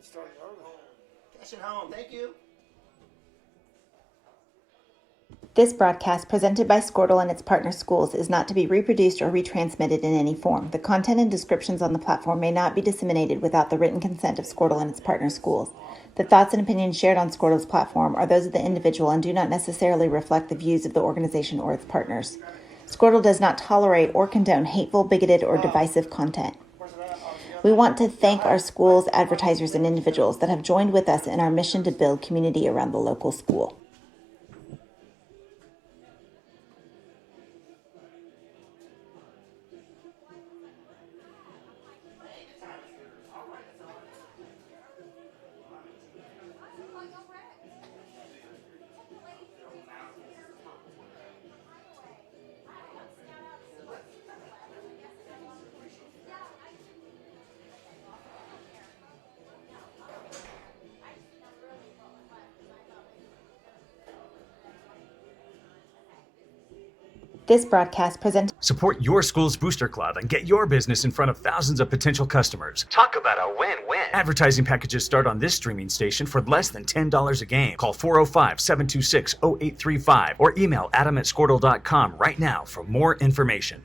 Get started early. Cashion home. Thank you. This broadcast, presented by Squirtle and its partner schools, is not to be reproduced or retransmitted in any form. The content and descriptions on the platform may not be disseminated without the written consent of Squirtle and its partner schools. The thoughts and opinions shared on Squirtle's platform are those of the individual and do not necessarily reflect the views of the organization or its partners. Squirtle does not tolerate or condone hateful, bigoted, or divisive content. We want to thank our schools, advertisers, and individuals that have joined with us in our mission to build community around the local school. This broadcast presented. Support your school's booster club and get your business in front of thousands of potential customers. Talk about a win-win. Advertising packages start on this streaming station for less than $10 a game. Call 405-726-0835 or email adam@squirtle.com right now for more information.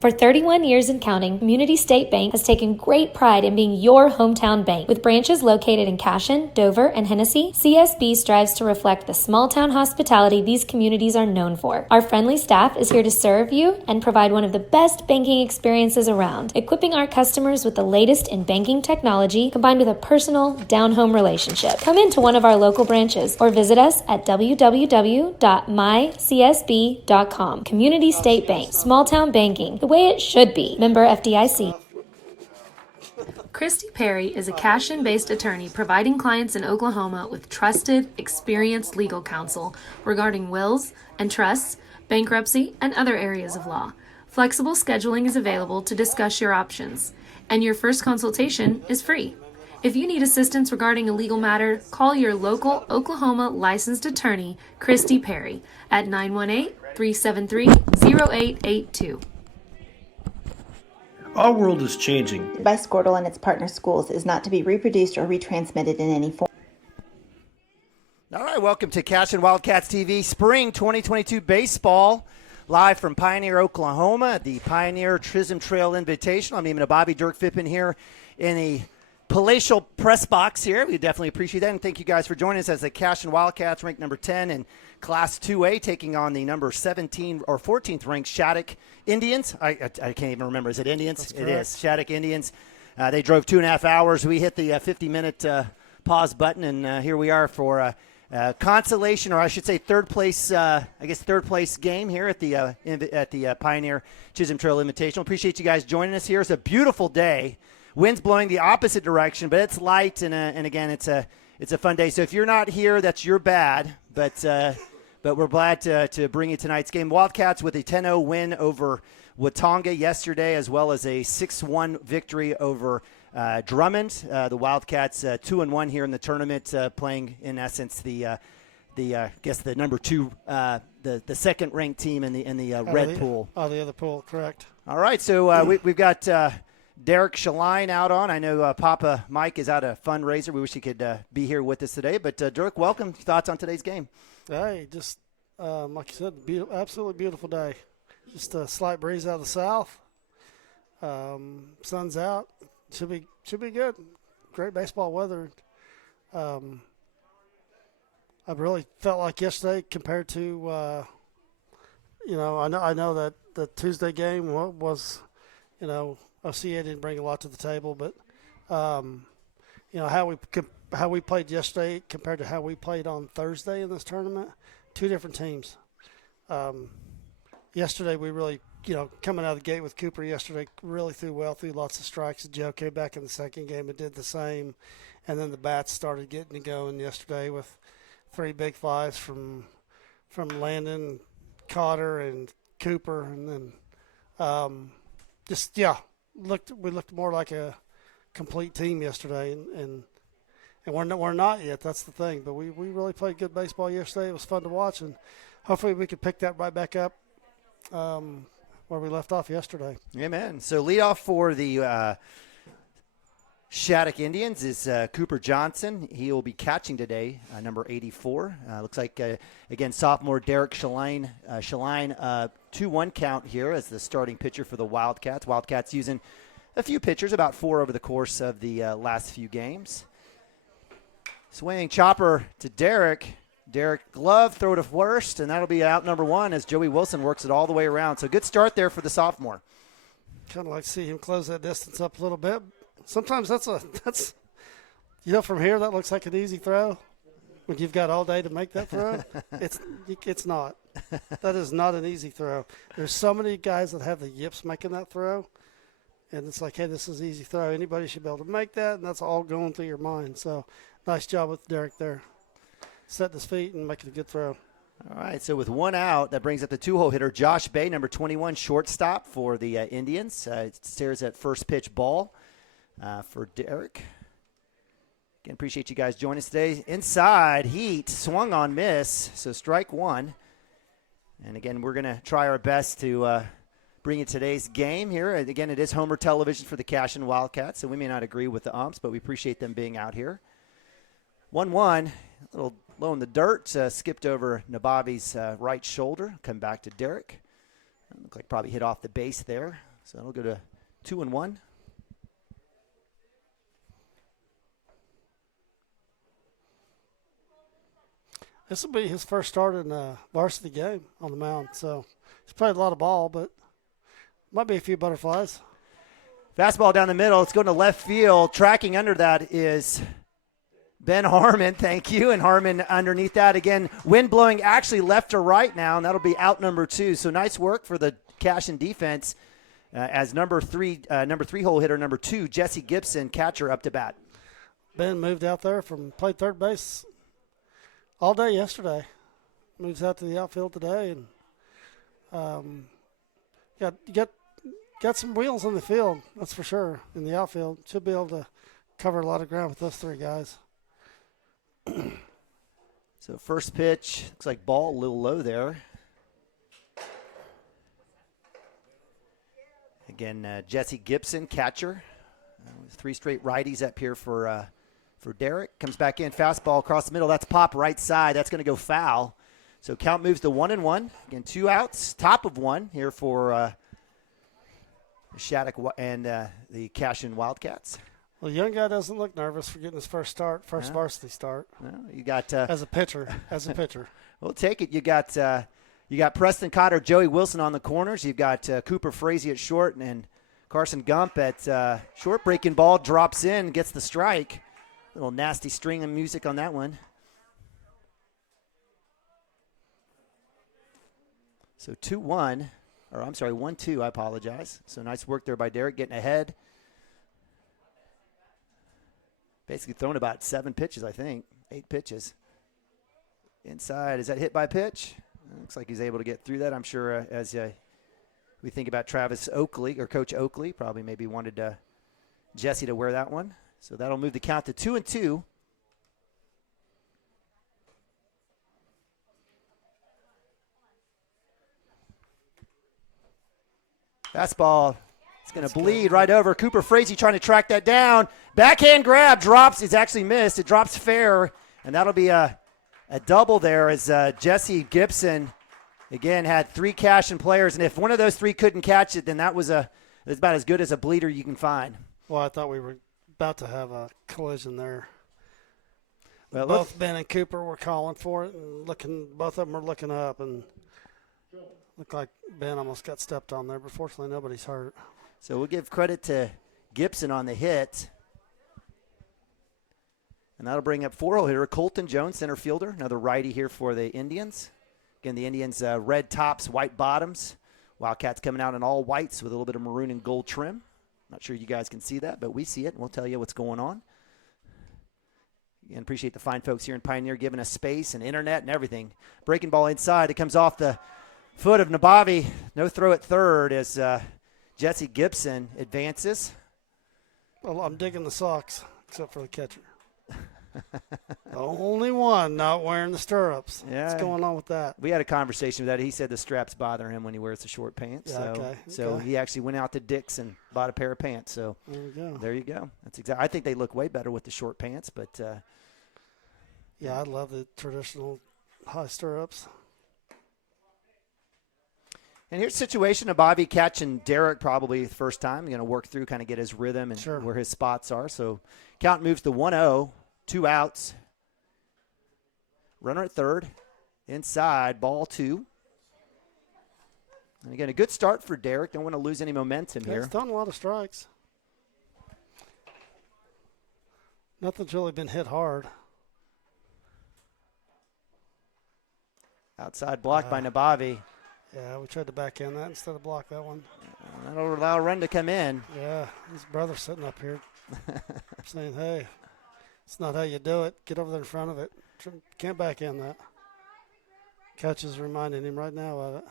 For 31 years and counting, Community State Bank has taken great pride in being your hometown bank. With branches located in Cashion, Dover, and Hennessy, CSB strives to reflect the small-town hospitality these communities are known for. Our friendly staff is here to serve you and provide one of the best banking experiences around, equipping our customers with the latest in banking technology combined with a personal, down-home relationship. Come into one of our local branches or visit us at www.mycsb.com. Community State Bank, small-town banking, the way it should be. Member FDIC. Christy Perry is a Cashion-based attorney providing clients in Oklahoma with trusted, experienced legal counsel regarding wills and trusts, bankruptcy, and other areas of law. Flexible scheduling is available to discuss your options, and your first consultation is free. If you need assistance regarding a legal matter, call your local Oklahoma licensed attorney, Christy Perry, at 918-373-0882. Our world is changing. By Squirtle and its partner schools is not to be reproduced or retransmitted in any form. All right, welcome to Cashion Wildcats TV Spring 2022 Baseball, live from Pioneer, Oklahoma, at the Pioneer Chisholm Trail Invitational. I'm even a Bobby Dirk Fippen here in a palatial press box here. We definitely appreciate that, and thank you guys for joining us as the Cashion Wildcats, ranked number 10 in Class 2A, taking on the number 17 or 14th ranked Shattuck Indians. I can't even remember. Is it Indians? It is. Shattuck Indians. They drove 2.5 hours. We hit the 50-minute pause button, and here we are for consolation, or I should say third place game here at the Pioneer Chisholm Trail Invitational. Appreciate you guys joining us here. It's a beautiful day. Wind's blowing the opposite direction, but it's light, and again, it's a fun day. So if you're not here, that's your bad, but we're glad to bring you tonight's game. Wildcats with a 10-0 win over Watonga yesterday, as well as a 6-1 victory over Drummond. The Wildcats 2-1 here in the tournament, playing in essence the number 2, the second ranked team in the red pool. Oh, the other pool, correct. All right, so we've got Derek Shaline out on. I know Papa Mike is out a fundraiser. We wish he could be here with us today. But Dirk, welcome. Thoughts on today's game? Hey, just like you said, absolutely beautiful day. Just a slight breeze out of the south. Sun's out. Should be good. Great baseball weather. I really felt like yesterday compared to, I know that the Tuesday game was, OCA didn't bring a lot to the table, but how we played yesterday compared to how we played on Thursday in this tournament, two different teams. Yesterday we really coming out of the gate with Cooper yesterday, really threw well, threw lots of strikes. Joe came back in the second game and did the same. And then the bats started getting it going yesterday with 3 big flies from Landon, Cotter, and Cooper. And then we looked more like a complete team yesterday. And we're not yet. That's the thing. But we really played good baseball yesterday. It was fun to watch. And hopefully we can pick that right back up where we left off yesterday. Amen. So lead off for the Shattuck Indians is Cooper Johnson. He will be catching today, number 84. Looks like, again, sophomore Derek Shaline, 2-1 count here as the starting pitcher for the Wildcats. Wildcats using a few pitchers, about 4 over the course of the last few games. Swinging chopper to Derek. Derek glove, throw to first, and that'll be out number 1 as Joey Wilson works it all the way around. So good start there for the sophomore. Kind of like to see him close that distance up a little bit. Sometimes that's from here that looks like an easy throw. When you've got all day to make that throw, it's not. That is not an easy throw. There's so many guys that have the yips making that throw, and it's like, hey, this is an easy throw. Anybody should be able to make that, and that's all going through your mind. So nice job with Derek there. Setting his feet and making a good throw. All right, so with 1 out, that brings up the 2-hole hitter, Josh Bay, number 21, shortstop for the Indians. Stares at first pitch ball for Derek. Again, appreciate you guys joining us today. Inside, Heat, swung on, miss, so strike 1. And again, we're going to try our best to bring you today's game here. Again, it is Homer television for the Cashion Wildcats, so we may not agree with the umps, but we appreciate them being out here. 1-1, a little low in the dirt, skipped over Nabavi's right shoulder, come back to Derek. Looked like probably hit off the base there, so it'll go to 2-1. This will be his first start in a varsity game on the mound, so he's played a lot of ball, but might be a few butterflies. Fastball down the middle, it's going to left field. Tracking under that is Ben Harmon, thank you. And Harmon underneath that again. Wind blowing actually left to right now, and that'll be out number 2. So nice work for the Cashion defense as number 3 hole hitter number 2, Jesse Gibson, catcher, up to bat. Ben moved out there played third base all day yesterday. Moves out to the outfield today, and got some wheels in the field, that's for sure. In the outfield, should be able to cover a lot of ground with those 3 guys. So first pitch, looks like ball a little low there. Again, Jesse Gibson, catcher. 3 straight righties up here for Derek. Comes back in, fastball across the middle. That's pop right side. That's going to go foul. So count moves to 1-1. Again, 2 outs, top of 1 here for Shattuck and the Cashion Wildcats. Well, the young guy doesn't look nervous for getting his first varsity start. Well, you got as a pitcher. We'll take it. You got Preston Cotter, Joey Wilson on the corners. You've got Cooper Frazee at short, and Carson Gump at short. Breaking ball, drops in, gets the strike. A little nasty string of music on that one. So 2-1, or I'm sorry, 1-2, I apologize. So nice work there by Derek, getting ahead. Basically thrown about 7 pitches, I think. 8 pitches. Inside, is that hit by pitch? Looks like he's able to get through that. I'm sure as we think about Travis Oakley, or Coach Oakley, probably maybe wanted Jesse to wear that one. So that'll move the count to 2-2. Fastball. It's going to bleed right over. Cooper Frazee trying to track that down. Backhand grab, drops. It's actually missed. It drops fair, and that'll be a double there as Jesse Gibson, again, had 3 Cashion players, and if one of those 3 couldn't catch it, then that was about as good as a bleeder you can find. Well, I thought we were about to have a collision there. Well, both Ben and Cooper were calling for it, and both of them were looking up, and looked like Ben almost got stepped on there, but fortunately nobody's hurt. So we'll give credit to Gibson on the hit. And that'll bring up 4-hole hitter Colton Jones, center fielder, another righty here for the Indians. Again, the Indians red tops, white bottoms, Wildcats coming out in all whites with a little bit of maroon and gold trim. Not sure you guys can see that, but we see it, and we'll tell you what's going on. And appreciate the fine folks here in Pioneer giving us space and internet and everything. Breaking ball inside. It comes off the foot of Nabavi. No throw at third as Jesse Gibson advances. Well, I'm digging the socks, except for the catcher. The only one not wearing the stirrups. Yeah. What's going on with that? We had a conversation with that. He said the straps bother him when he wears the short pants. Yeah, So he actually went out to Dick's and bought a pair of pants. So there you go. That's exactly. I think they look way better with the short pants, but yeah, I love the traditional high stirrups. And here's a situation of Bobby catching Derek probably the first time. Going to work through, kind of get his rhythm and where his spots are. So count moves to 1-0, 2 outs. Runner at third, inside, ball 2. And again, a good start for Derek. Don't want to lose any momentum here. He's done a lot of strikes. Nothing's really been hit hard. Outside block by Nabavi. Yeah, we tried to backhand that instead of block that one. That'll allow a run to come in. Yeah, his brother's sitting up here saying, hey, it's not how you do it. Get over there in front of it. Can't backhand that. Coach is reminding him right now of it.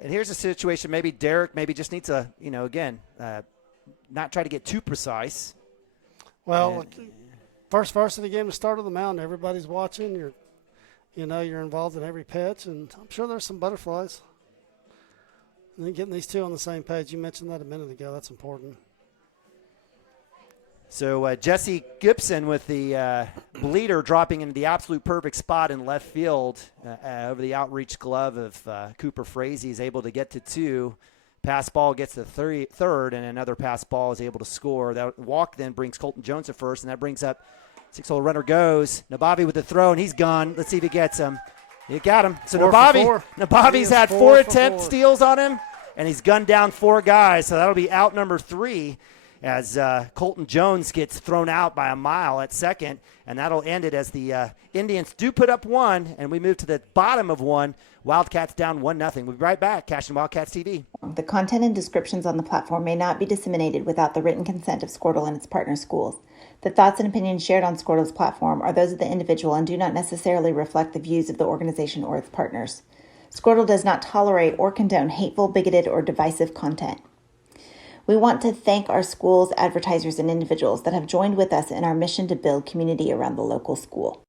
And here's a situation, maybe Derek maybe just needs not try to get too precise. Well, first varsity game to start of the mound. Everybody's watching. You're involved in every pitch, and I'm sure there's some butterflies. And then getting these two on the same page. You mentioned that a minute ago. That's important. So Jesse Gibson with the bleeder dropping into the absolute perfect spot in left field over the outreach glove of Cooper Frazee is able to get to 2. Pass ball gets to third, and another pass ball is able to score. That walk then brings Colton Jones to first, and that brings up 6-hole runner goes. Nabavi with the throw, and he's gone. Let's see if he gets him. You got him. So Nabavi's had 4 attempt steals on him, and he's gunned down 4 guys. So that'll be out number 3 as Colton Jones gets thrown out by a mile at second, and that'll end it as the Indians do put up 1, and we move to the bottom of 1. Wildcats down 1-0. We'll be right back. Cashion Wildcats TV. The content and descriptions on the platform may not be disseminated without the written consent of Squirtle and its partner schools. The thoughts and opinions shared on Squirtle's platform are those of the individual and do not necessarily reflect the views of the organization or its partners. Squirtle does not tolerate or condone hateful, bigoted, or divisive content. We want to thank our schools, advertisers, and individuals that have joined with us in our mission to build community around the local school.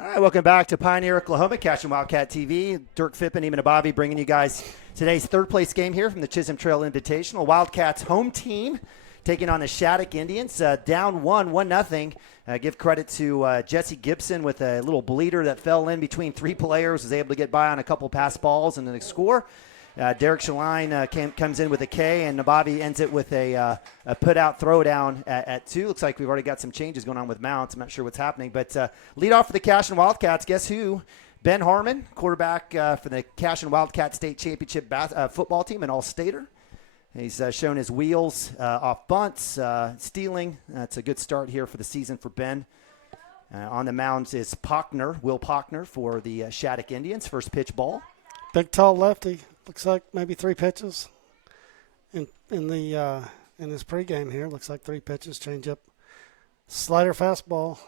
All right, welcome back to Pioneer, Oklahoma, Cashion Wildcat TV. Dirk Fippen, Eamon Abavi bringing you guys today's third-place game here from the Chisholm Trail Invitational. Wildcats home team taking on the Shattuck Indians, down 1-0. Give credit to Jesse Gibson with a little bleeder that fell in between three players, was able to get by on a couple pass balls and then score. Derek Shaline comes in with a K, and Nabavi ends it with a put-out throwdown at 2. Looks like we've already got some changes going on with mounts. I'm not sure what's happening. But lead off for the Cashion Wildcats. Guess who? Ben Harmon, quarterback for the Cashion Wildcat State Championship football team, an all-stater. He's shown his wheels off bunts, stealing. It's a good start here for the season for Ben. On the mound is Will Pockner for the Shattuck Indians. First pitch ball. Big, tall lefty. Looks like maybe 3 pitches in his pregame here. Looks like 3 pitches. Change up, slider, fastball.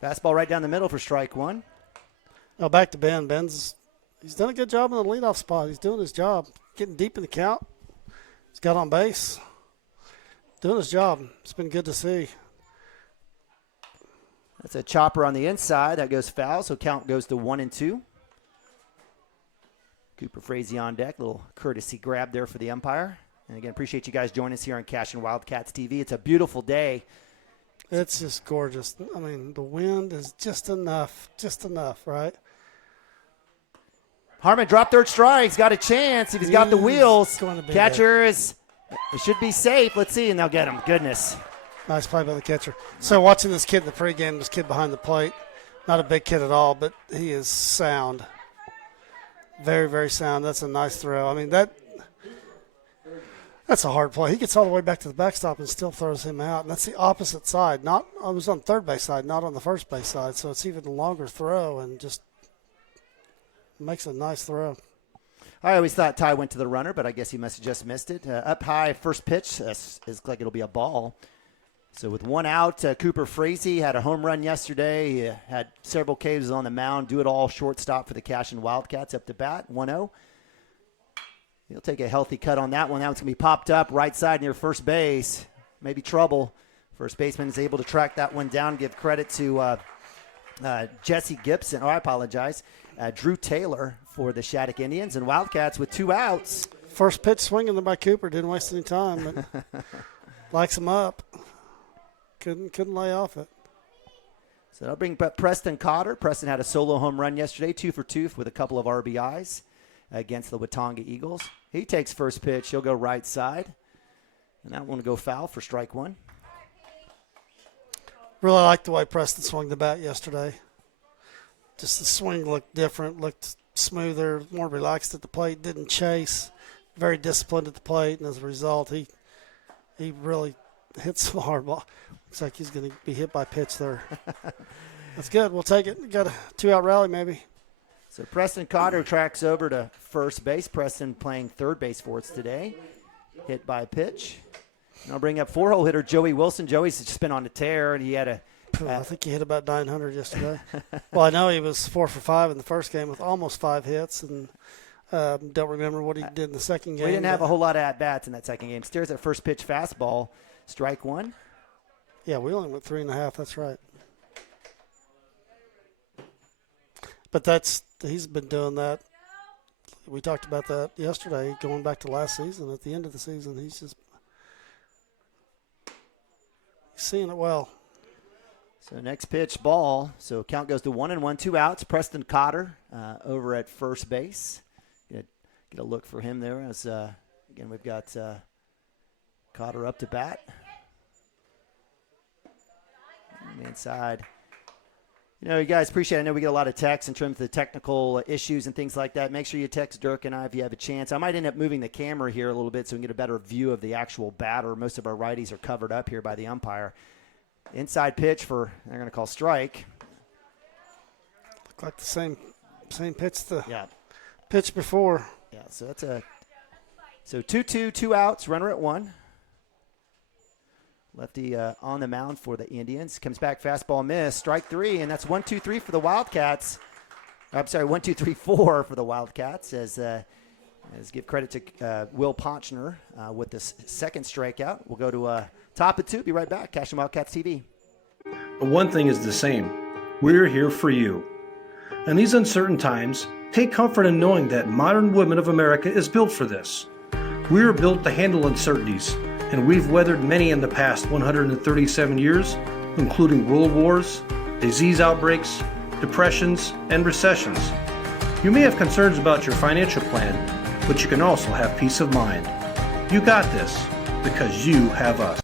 Fastball right down the middle for strike 1. Now back to Ben. He's done a good job in the leadoff spot. He's doing his job, getting deep in the count. He's got on base, doing his job. It's been good to see. That's a chopper on the inside. That goes foul, so count goes to 1-2. Cooper Frazee on deck. Little courtesy grab there for the umpire. And again, appreciate you guys joining us here on Cashion Wildcats TV. It's a beautiful day. It's just gorgeous. I mean, the wind is just enough, right? Harmon dropped third strike. He's got a chance if he's got the wheels. Catcher it should be safe. Let's see, and they'll get him. Goodness. Nice play by the catcher. So watching this kid in the pregame, this kid behind the plate, not a big kid at all, but he is sound. Very, very sound. That's a nice throw. I mean, that's a hard play. He gets all the way back to the backstop and still throws him out. And that's the opposite side. I was on third base side, not on the first base side. So it's even a longer throw and just makes a nice throw. I always thought Ty went to the runner, but I guess he must have just missed it. Up high, first pitch is like it'll be a ball. So with 1 out, Cooper Frazee had a home run yesterday. He had several Ks on the mound. Do it all shortstop for the Cashion Wildcats up to bat, 1-0. He'll take a healthy cut on that one. That one's going to be popped up right side near first base. Maybe trouble. First baseman is able to track that one down. Give credit to Jesse Gibson. Oh, I apologize. Drew Taylor for the Shattuck Indians. And Wildcats with 2 outs. First pitch swinging by Cooper. Didn't waste any time, but likes him up. Couldn't lay off it. So that'll bring Preston Cotter. Preston had a solo home run yesterday, 2 for 2 with a couple of RBIs against the Watonga Eagles. He takes first pitch. He'll go right side. And that one will go foul for strike 1. Really liked the way Preston swung the bat yesterday. Just the swing looked different, looked smoother, more relaxed at the plate, didn't chase, very disciplined at the plate, and as a result, he really hit some hard ball. Looks like he's going to be hit by pitch there. That's good. We'll take it. Got a 2-out rally maybe. So Preston Cotter tracks over to first base. Preston playing third base for us today. Hit by pitch. And I'll bring up 4-hole hitter Joey Wilson. Joey's just been on a tear, and he had I think he hit about 900 yesterday. Well, I know he was 4 for 5 in the first game with almost 5 hits, and don't remember what he did in the second game. We didn't have a whole lot of at-bats in that second game. Stares at first pitch fastball. Strike 1. Yeah, we only went 3.5. That's right. But he's been doing that. We talked about that yesterday, going back to last season. At the end of the season, he's seeing it well. So next pitch, ball. So count goes to 1-1, 2 outs. Preston Cotter over at first base. Get a look for him there. As again, we've got Cotter up to bat. On the inside. You know, you guys appreciate it. I know we get a lot of texts in terms of the technical issues and things like that. Make sure you text Dirk and I if you have a chance. I might end up moving the camera here a little bit so we can get a better view of the actual batter. Most of our righties are covered up here by the umpire. Inside pitch for, they're going to call strike. Look like the same pitch yeah. pitch before. Yeah, so that's 2-2, 2 outs, runner at 1. Lefty on the mound for the Indians. Comes back, fastball miss, strike 3, and that's 1-2-3 for the Wildcats. I'm sorry, 1-2-3-4 for the Wildcats as give credit to Will Ponchner with the second strikeout. We'll go to top of 2. Be right back. Cashion Wildcats TV. But one thing is the same. We're here for you. In these uncertain times, take comfort in knowing that modern women of America is built for this. We are built to handle uncertainties, and we've weathered many in the past 137 years, including world wars, disease outbreaks, depressions, and recessions. You may have concerns about your financial plan, but you can also have peace of mind. You got this because you have us.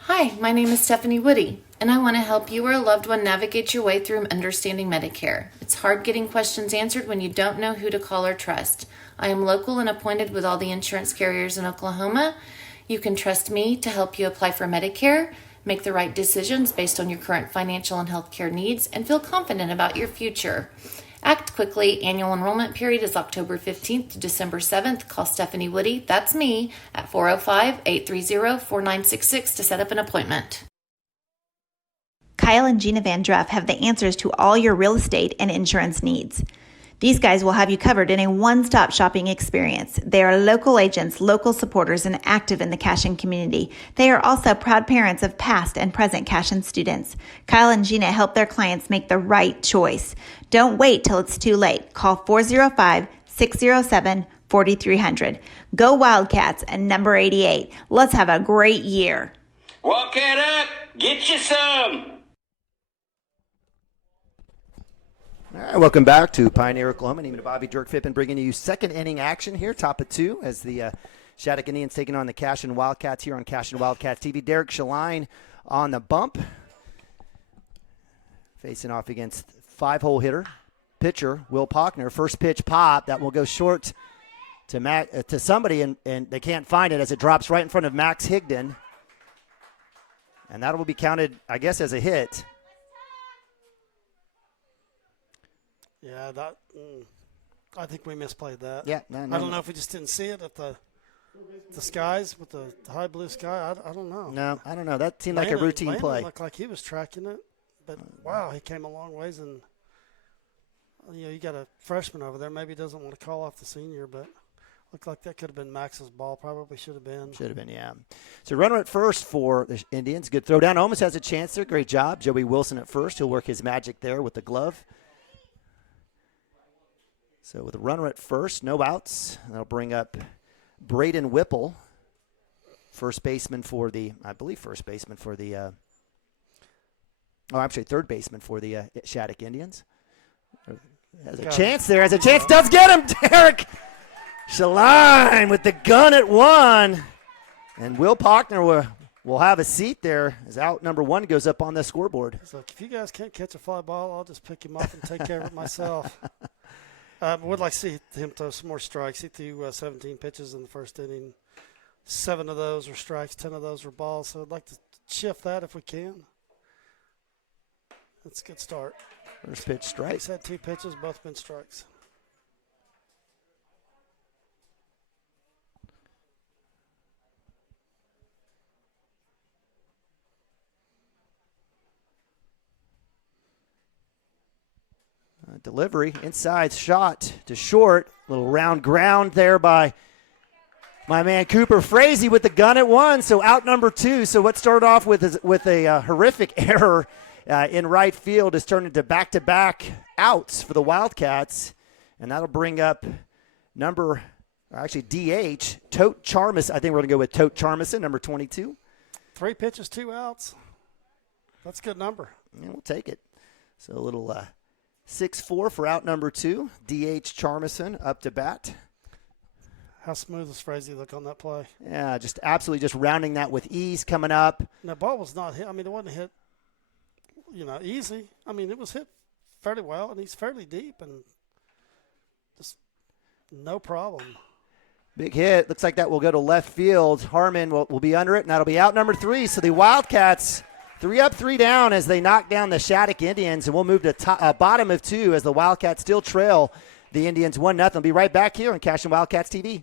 Hi, my name is Stephanie Woody, and I want to help you or a loved one navigate your way through understanding Medicare. It's hard getting questions answered when you don't know who to call or trust. I am local and appointed with all the insurance carriers in Oklahoma. You can trust me to help you apply for Medicare, make the right decisions based on your current financial and healthcare needs, and feel confident about your future. Act quickly. Annual enrollment period is October 15th to December 7th. Call Stephanie Woody, that's me, at 405-830-4966 to set up an appointment. Kyle and Gina Van Druff have the answers to all your real estate and insurance needs. These guys will have you covered in a one-stop shopping experience. They are local agents, local supporters, and active in the Cashion community. They are also proud parents of past and present Cashion students. Kyle and Gina help their clients make the right choice. Don't wait till it's too late. Call 405-607-4300. Go Wildcats and number 88. Let's have a great year. Walk it up. Get you some. All right, welcome back to Pioneer, Oklahoma. Name Bobby Dirk Fippen bringing you second inning action here, top of two, as the Shattuck Indians taking on the Cashion Wildcats here on Cashion Wildcats TV. Derek Shaline on the bump, facing off against five-hole hitter, pitcher Will Pockner. First pitch pop, that will go short to somebody, and they can't find it as it drops right in front of Max Higdon. And that will be counted, I guess, as a hit. Yeah, I think we misplayed that. Yeah, no. I don't know if we just didn't see it at the skies with the high blue sky. I don't know. No, I don't know. That seemed like a routine play. Looked like he was tracking it, but wow, he came a long ways, and you got a freshman over there. Maybe he doesn't want to call off the senior, but looked like that could have been Max's ball. Probably should have been. Should have been, yeah. So runner at first for the Indians. Good throw down. Almost has a chance there. Great job. Joey Wilson at first. He'll work his magic there with the glove. So with a runner at first, no outs. That'll bring up Braden Whipple, third baseman for the Shattuck Indians. Has a chance there. Has a chance. Does get him. Derek Shaline with the gun at one. And Will Pockner will have a seat there as out number one goes up on the scoreboard. So if you guys can't catch a fly ball, I'll just pick him up and take care of it myself. Would like to see him throw some more strikes. He threw 17 pitches in the first inning. 7 of those were strikes, 10 of those were balls. So I'd like to shift that if we can. That's a good start. First pitch strike. He's had 2 pitches, both been strikes. Delivery, inside shot to short. Little round ground there by my man Cooper Frazee with the gun at one. So out number 2. So what started off with a horrific error in right field has turned into back-to-back outs for the Wildcats. And that'll bring up DH, Tote Charmison. I think we're going to go with Tote Charmison, number 22. 3 pitches, 2 outs. That's a good number. Yeah, we'll take it. So a little 6-4 for out number 2. DH Charmison up to bat. How smooth does Frazee look on that play? Yeah, just absolutely just rounding that with ease coming up. The ball was not hit. I mean, it wasn't hit, easy. I mean, it was hit fairly well, and he's fairly deep, and just no problem. Big hit. Looks like that will go to left field. Harmon will be under it, and that'll be out number 3. So the Wildcats 3 up, 3 down as they knock down the Shattuck Indians, and we'll move to bottom of 2 as the Wildcats still trail the Indians 1-0. We'll be right back here on Cashion Wildcats TV.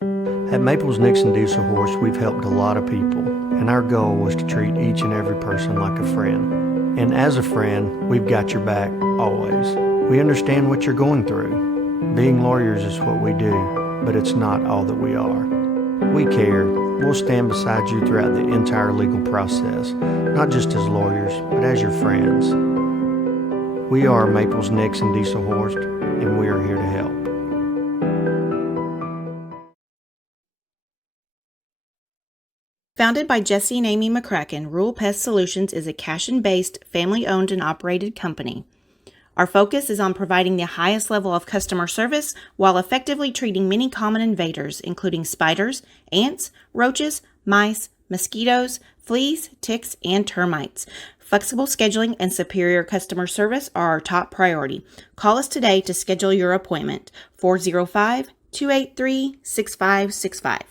At Maples Nixon Diesel Horse, we've helped a lot of people, and our goal was to treat each and every person like a friend. And as a friend, we've got your back always. We understand what you're going through. Being lawyers is what we do, but it's not all that we are. We care, We'll stand beside you throughout the entire legal process, not just as lawyers, but as your friends. We are Maples, Nixon, Dieselhorst, and we are here to help. Founded by Jesse and Amy McCracken, Rural Pest Solutions is a Cashion-based, family-owned and operated company. Our focus is on providing the highest level of customer service while effectively treating many common invaders, including spiders, ants, roaches, mice, mosquitoes, fleas, ticks, and termites. Flexible scheduling and superior customer service are our top priority. Call us today to schedule your appointment. 405-283-6565.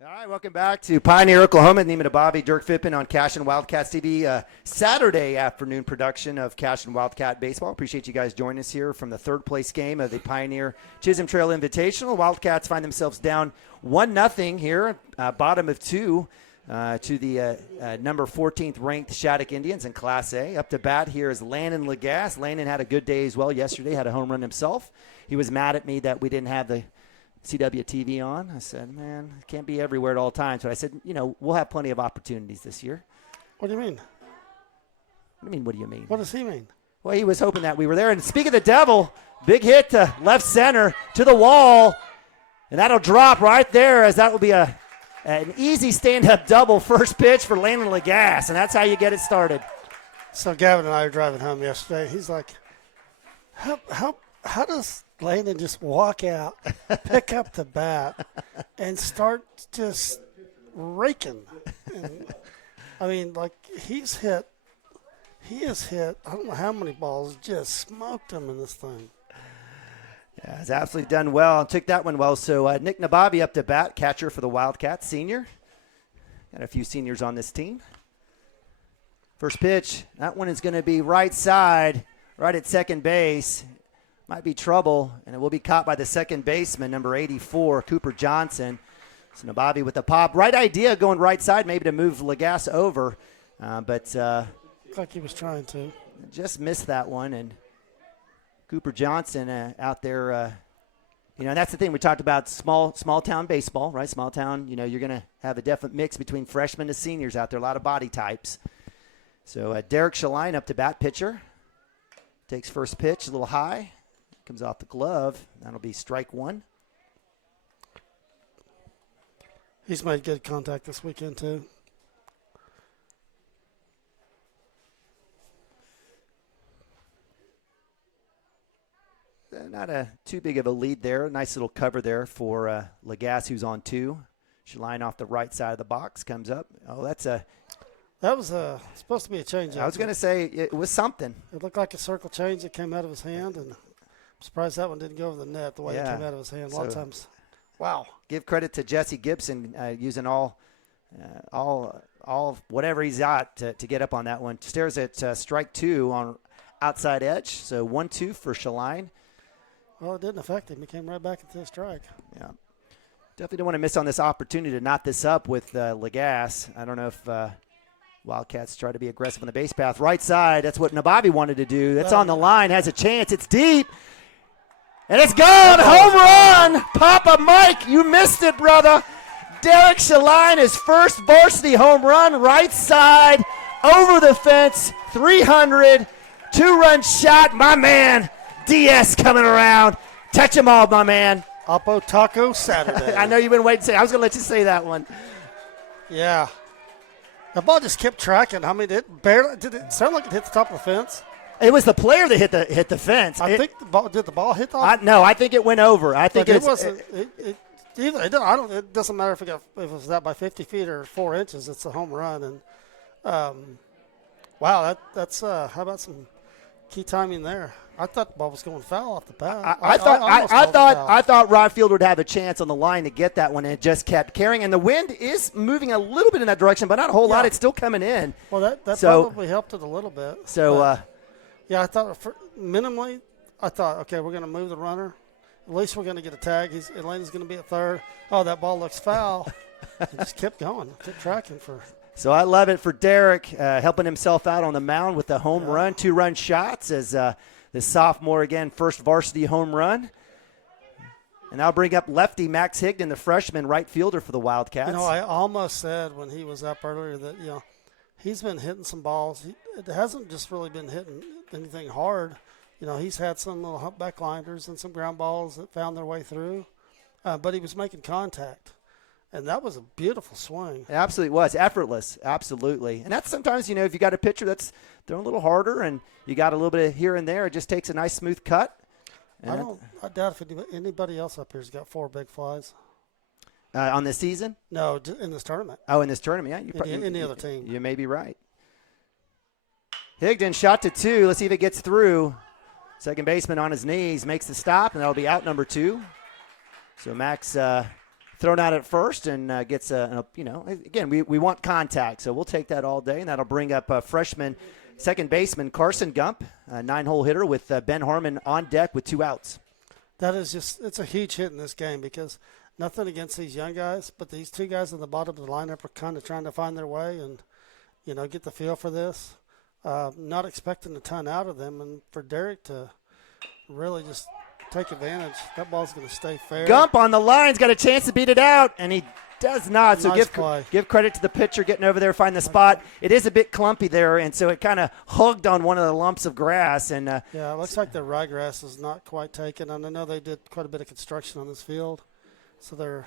All right, welcome back to Pioneer, Oklahoma. Neiman and Bobby, Dirk Fippen on Cashion Wildcats TV. Saturday afternoon production of Cashion Wildcat Baseball. Appreciate you guys joining us here from the third place game of the Pioneer Chisholm Trail Invitational. Wildcats find themselves down 1-0 here, bottom of 2 to the number 14th ranked Shattuck Indians in Class A. Up to bat here is Landon Lagasse. Landon had a good day as well yesterday, had a home run himself. He was mad at me that we didn't have the CWTV on. I said, man, it can't be everywhere at all times. But I said, we'll have plenty of opportunities this year. What do you mean? What do you mean, what do you mean? What does he mean? Well, he was hoping that we were there. And speaking of the devil, big hit to left center to the wall. And that'll drop right there, as that will be an easy stand-up double first pitch for Landon Lagasse. And that's how you get it started. So Gavin and I were driving home yesterday. He's like, how does Landon just walk out, pick up the bat, and start just raking? And, I mean, like, he has hit, I don't know how many balls, just smoked him in this thing. Yeah, he's absolutely done well. Took that one well. So Nick Nababi up to bat, catcher for the Wildcats, senior. Got a few seniors on this team. First pitch, that one is going to be right side, right at second base. Might be trouble, and it will be caught by the second baseman, number 84, Cooper Johnson. So Nababi with the pop. Right idea going right side, maybe to move Lagasse over. But like he was trying to. Just missed that one. And Cooper Johnson out there, and that's the thing. We talked about small town baseball, right? Small town, you're going to have a definite mix between freshmen and seniors out there, a lot of body types. So Derek Shaline up to bat, pitcher. Takes first pitch, a little high. Comes off the glove. That'll be strike one. He's made good contact this weekend, too. Not too big of a lead there. Nice little cover there for Lagasse, who's on 2. Shaline off the right side of the box. Comes up. Oh, that was supposed to be a change. I was going to say it was something. It looked like a circle change that came out of his hand, and I'm surprised that one didn't go over the net the way it came out of his hand. A lot of times. Wow. Give credit to Jesse Gibson using all whatever he's got to get up on that one. Stares at strike 2 on outside edge. So 1-2 for Shaline. Well, it didn't affect him. He came right back into the strike. Yeah. Definitely don't want to miss on this opportunity to knot this up with Lagasse. I don't know if Wildcats try to be aggressive on the base path. Right side, that's what Nababi wanted to do. That's on the line, has a chance. It's deep. And it's gone. Home run. Papa Mike, you missed it, brother. Derek Shaline, his first varsity home run. Right side, over the fence, 300. 2-run shot. My man, DS coming around. Touch them all, my man. Oppo Taco Saturday. I know you've been waiting to say. I was going to let you say that one. Yeah. The ball just kept tracking. I mean, did it sound like it hit the top of the fence? It was the player that hit the fence. I think did the ball hit the No, I think it went over. I think it wasn't. It doesn't matter if it was out by 50 feet or 4 inches. It's a home run, and wow, that's how about some key timing there? I thought the ball was going foul off the bat. I thought right field would have a chance on the line to get that one, and it just kept carrying. And the wind is moving a little bit in that direction, but not a whole lot. It's still coming in. Well, that probably helped it a little bit. So, yeah, I thought minimally, okay, we're going to move the runner. At least we're going to get a tag. Elena's going to be at third. Oh, that ball looks foul. It just kept going, kept tracking for. So I love it for Derek helping himself out on the mound with the home run, 2-run shots as the sophomore again, first varsity home run. And I'll bring up lefty Max Higdon, the freshman right fielder for the Wildcats. I almost said when he was up earlier that, he's been hitting some balls. It hasn't just really been hitting anything hard. He's had some little humpback liners and some ground balls that found their way through. But he was making contact. And that was a beautiful swing. It absolutely was. Effortless. Absolutely. And that's sometimes, if you got a pitcher that's throwing a little harder and you got a little bit of here and there, it just takes a nice smooth cut. I doubt if anybody else up here's got 4 big flies. On this season? No, in this tournament. Oh, in this tournament, yeah. Any other team. You may be right. Higdon shot to 2. Let's see if it gets through. Second baseman on his knees makes the stop, and that'll be out number 2. So Max thrown out at first and gets again, we want contact, so we'll take that all day, and that'll bring up freshman second baseman Carson Gump, a 9-hole hitter with Ben Harmon on deck with 2 outs. That is it's a huge hit in this game because nothing against these young guys, but these 2 guys at the bottom of the lineup are kind of trying to find their way and, get the feel for this. Not expecting a ton out of them, and for Derek to really just take advantage, that ball's going to stay fair. Gump on the line's got a chance to beat it out, and he does not. So nice give credit to the pitcher getting over there, find the spot. It is a bit clumpy there, and so it kind of hugged on one of the lumps of grass. And yeah, it looks like the ryegrass is not quite taken, and I know they did quite a bit of construction on this field. So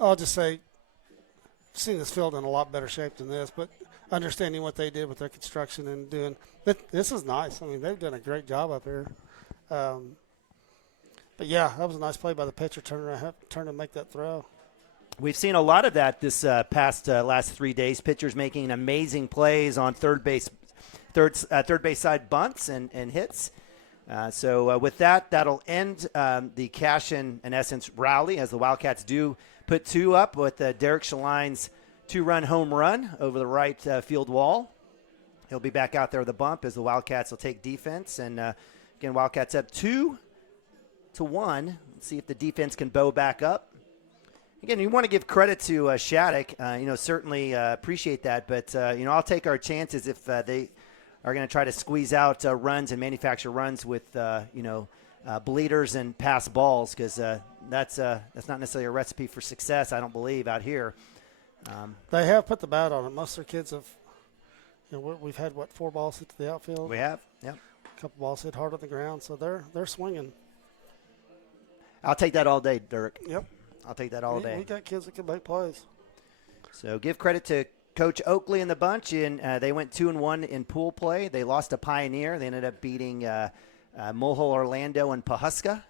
I'll just say, I've seen this field in a lot better shape than this, but understanding what they did with their construction and doing this is nice. I mean, they've done a great job up here. But yeah, that was a nice play by the pitcher, turn and make that throw. We've seen a lot of that this last 3 days. Pitchers making amazing plays on third base side bunts and hits. So with that, that'll end the Cashion, in essence, rally as the Wildcats do put 2 up with Derek Shaline's 2-run home run over the right field wall. He'll be back out there with a bump as the Wildcats will take defense. And again, Wildcats up 2-1. Let's see if the defense can bow back up. Again, you want to give credit to Shattuck. Certainly appreciate that. But, I'll take our chances if they are going to try to squeeze out runs and manufacture runs with, bleeders and pass balls, because that's not necessarily a recipe for success, I don't believe, out here. They have put the bat on it. Most of their kids have, we've had, 4 balls hit to the outfield? We have, yep. A couple balls hit hard on the ground, so they're swinging. I'll take that all day, Dirk. Yep. I'll take that all day. We got kids that can make plays. So give credit to Coach Oakley and the bunch. They went 2-1 in pool play. They lost to Pioneer. They ended up beating Mulhall, Orlando, and Pahuska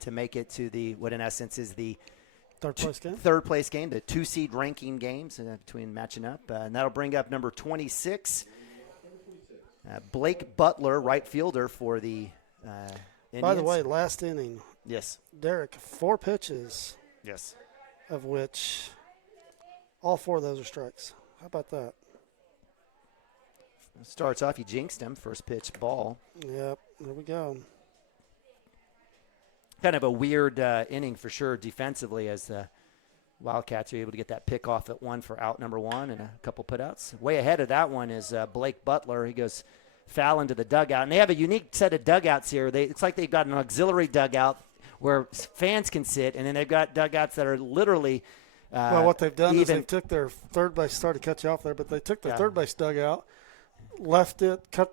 to make it to what in essence is the third place game, the 2-seed ranking games between matching up. And that'll bring up number 26, Blake Butler, right fielder for the Indians. By the way, last inning. Yes. Derek, 4 pitches. Yes. Of which all 4 of those are strikes. How about that? Starts off, you jinxed him. First pitch ball. Yep, there we go. Kind of a weird inning for sure defensively, as the Wildcats are able to get that pick off at 1 for out number 1 and a couple putouts. Way ahead of that one is Blake Butler. He goes foul into the dugout. And they have a unique set of dugouts here. It's like they've got an auxiliary dugout where fans can sit, and then they've got dugouts that are literally well, what they've done is they took their third base, sorry to cut you off there, but they took their third base dugout, left it, cut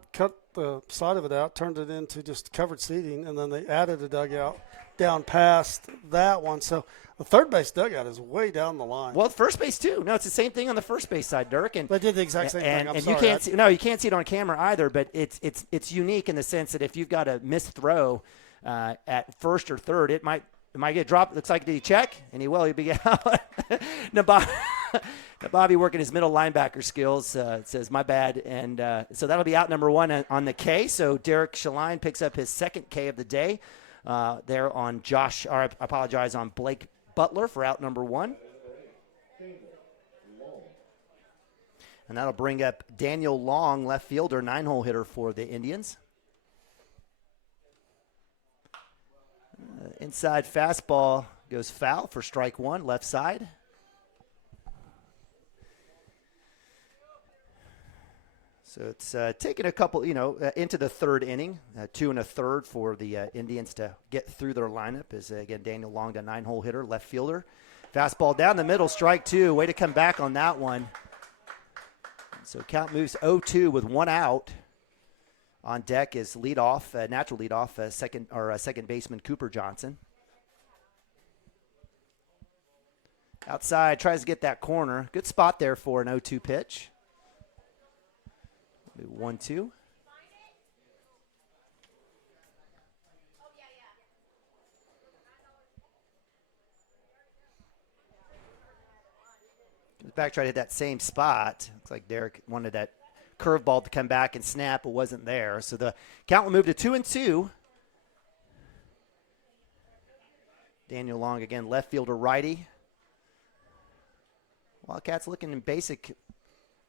the side of it out, turned it into just covered seating, and then they added a dugout down past that one. So the third base dugout is way down the line. Well, first base too. No, it's the same thing on the first base side, Dirk. And they did the exact same thing. And you can't see it on camera either. But it's unique in the sense that if you've got a missed throw at first or third, it might get dropped. Looks like, did he check? And he will. He'll be out. Bobby working his middle linebacker skills says, my bad. And so that'll be out number 1 on the K. So Derek Shaline picks up his second K of the day there on on Blake Butler for out number 1. And that'll bring up Daniel Long, left fielder, 9-hole hitter for the Indians. Inside fastball goes foul for strike 1, left side. So it's taken a couple, into the third inning, 2 1/3 for the Indians to get through their lineup. As again, Daniel Long, the 9-hole hitter, left fielder. Fastball down the middle, strike 2. Way to come back on that one. So count moves 0-2 with 1 out. On deck is natural leadoff, second baseman Cooper Johnson. Outside, tries to get that corner. Good spot there for an 0-2 pitch. 1-2. Comes back, try to hit that same spot. Looks like Derek wanted that curveball to come back and snap. It wasn't there. So the count will move to 2-2. Daniel Long again, left fielder righty. Wildcats looking in basic,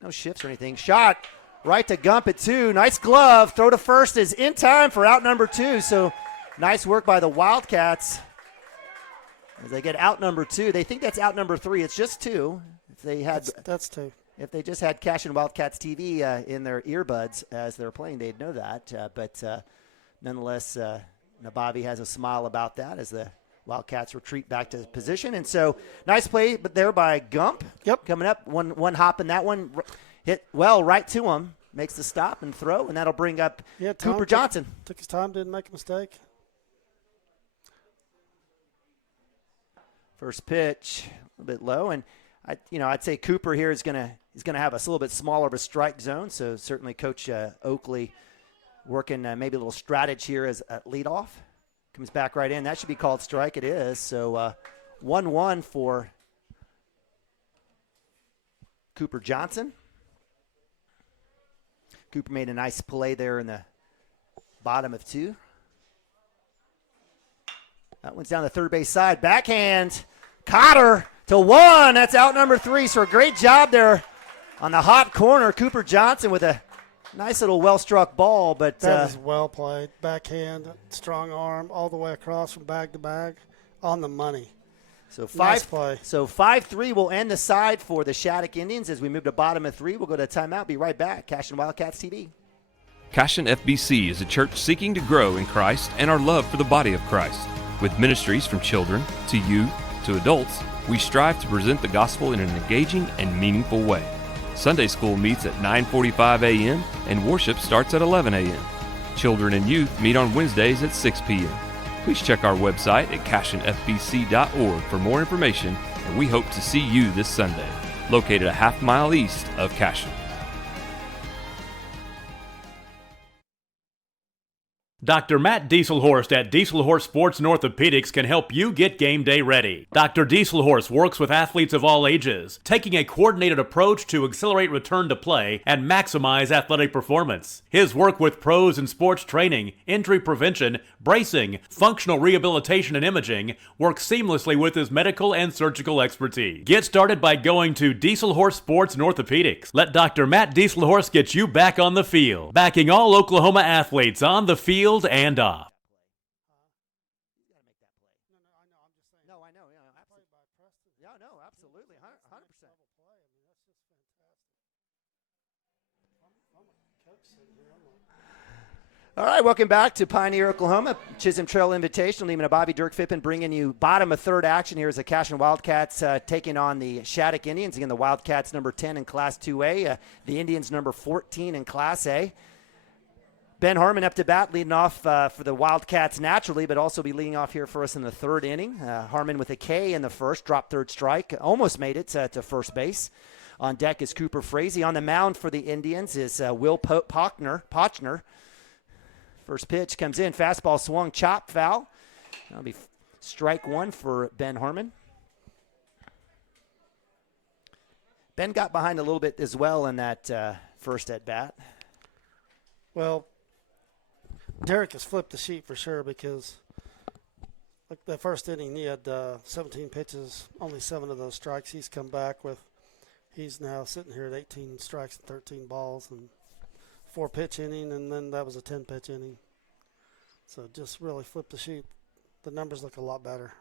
no shifts or anything. Shot right to Gump at 2. Nice glove. Throw to first is in time for out number 2. So nice work by the Wildcats as they get out number 2. They think that's out number 3. It's just 2. If they had that's 2. If they just had Cashion Wildcats TV in their earbuds as they're playing, they'd know that. But nonetheless, Nabavi has a smile about that as the Wildcats retreat back to position. And so nice play but there by Gump. Yep. Coming up, one hop in that one. Hit well right to him. Makes the stop and throw, and that'll bring up Cooper Johnson. Took his time, didn't make a mistake. First pitch, a little bit low, and I'd say Cooper here is gonna have a little bit smaller of a strike zone. So certainly Coach Oakley working maybe a little strategy here as a leadoff. Comes back right in. That should be called strike. It is. So 1-1 for Cooper Johnson. Cooper made a nice play there in the bottom of 2. That one's down the third base side. Backhand. Cotter to 1. That's out number 3. So a great job there on the hot corner. Cooper Johnson with a nice little well-struck ball. But that was well played. Backhand, strong arm, all the way across from bag to bag on the money. So nice play. So 5-3 will end the side for the Shattuck Indians as we move to bottom of 3. We'll go to timeout. Be right back. Cashion Wildcats TV. Cashion FBC is a church seeking to grow in Christ and our love for the body of Christ. With ministries from children to youth to adults, we strive to present the gospel in an engaging and meaningful way. Sunday school meets at 9:45 a.m. and worship starts at 11 a.m. Children and youth meet on Wednesdays at 6 p.m. Please check our website at cashionfbc.org for more information, and we hope to see you this Sunday, located a half-mile east of Cashion. Dr. Matt Dieselhorst at Dieselhorst Sports and Orthopedics can help you get game day ready. Dr. Dieselhorst works with athletes of all ages, taking a coordinated approach to accelerate return to play and maximize athletic performance. His work with pros in sports training, injury prevention, bracing, functional rehabilitation, and imaging works seamlessly with his medical and surgical expertise. Get started by going to Dieselhorst Sports and Orthopedics. Let Dr. Matt Dieselhorst get you back on the field, backing all Oklahoma athletes on the field and off. No, I know. Yeah, absolutely. No, absolutely. 100%. All right, welcome back to Pioneer, Oklahoma. Chisholm Trail Invitational. Neiman Bobby, Dirk Fippen bringing you bottom of 3rd action here as the Cashion Wildcats taking on the Shattuck Indians. Again, the Wildcats number 10 in Class 2A, the Indians number 14 in Class A. Ben Harmon up to bat, leading off for the Wildcats naturally, but also be leading off here for us in the 3rd inning. Harmon with a K in the first, dropped 3rd strike, almost made it to first base. On deck is Cooper Frazee. On the mound for the Indians is Will Pochner. First pitch comes in, fastball swung, chop, foul. That'll be strike 1 for Ben Harmon. Ben got behind a little bit as well in that first at bat. Well, Derek has flipped the sheet for sure because like the first inning he had 17 pitches, only 7 of those strikes. He's come back with, he's now sitting here at 18 strikes and 13 balls and 4-pitch inning, and then that was a 10-pitch inning. So just really flipped the sheet. The numbers look a lot better.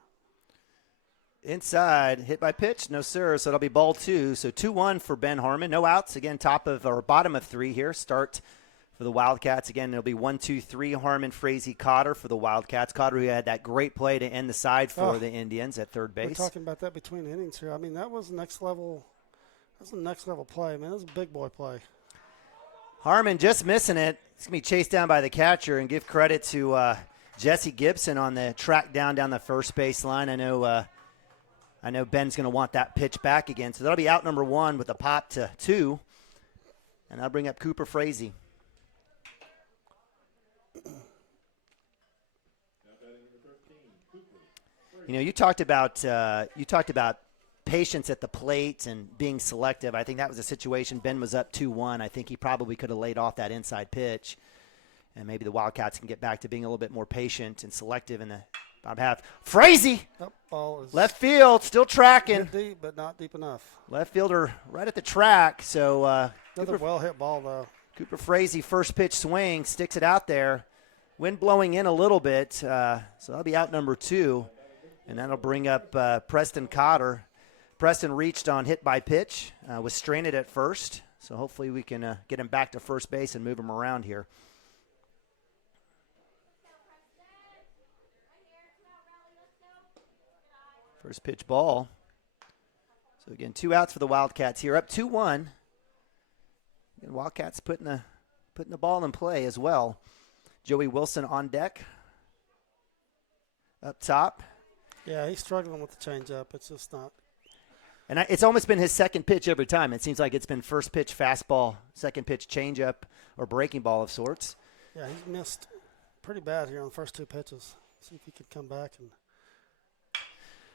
Inside, hit by pitch, no sir, so it'll be ball 2. So 2-1 for Ben Harmon. No outs, again, bottom of 3 here. Start for the Wildcats. Again, it'll be 1-2-3, Harmon, Frazee, Cotter for the Wildcats. Cotter, who had that great play to end the side for the Indians at third base. We're talking about that between innings here. I mean, that was next level. That's a next level play, man. That was a big boy play. Harmon just missing it. It's going to be chased down by the catcher, and give credit to Jesse Gibson on the track down the first base line. I know Ben's going to want that pitch back again. So that'll be out number 1 with a pop to 2. And I'll bring up Cooper Frazee. You know, you talked about patience at the plate and being selective. I think that was a situation. Ben was up 2-1. I think he probably could have laid off that inside pitch. And maybe the Wildcats can get back to being a little bit more patient and selective in the bottom half. Frazee! Ball is left field, still tracking. Deep, but not deep enough. Left fielder right at the track. So another well-hit ball, though. Cooper Frazee, first pitch swing, sticks it out there. Wind blowing in a little bit, so that'll be out number 2. And that'll bring up Preston Cotter. Preston reached on hit by pitch, was stranded at first. So hopefully we can get him back to first base and move him around here. First pitch ball. So again, 2 outs for the Wildcats here, up 2-1. And Wildcats putting the ball in play as well. Joey Wilson on deck. Up top. Yeah, he's struggling with the changeup. It's just not. And it's almost been his second pitch every time. It seems like it's been first pitch fastball, second pitch changeup, or breaking ball of sorts. Yeah, he's missed pretty bad here on the first 2 pitches. See if he can come back. And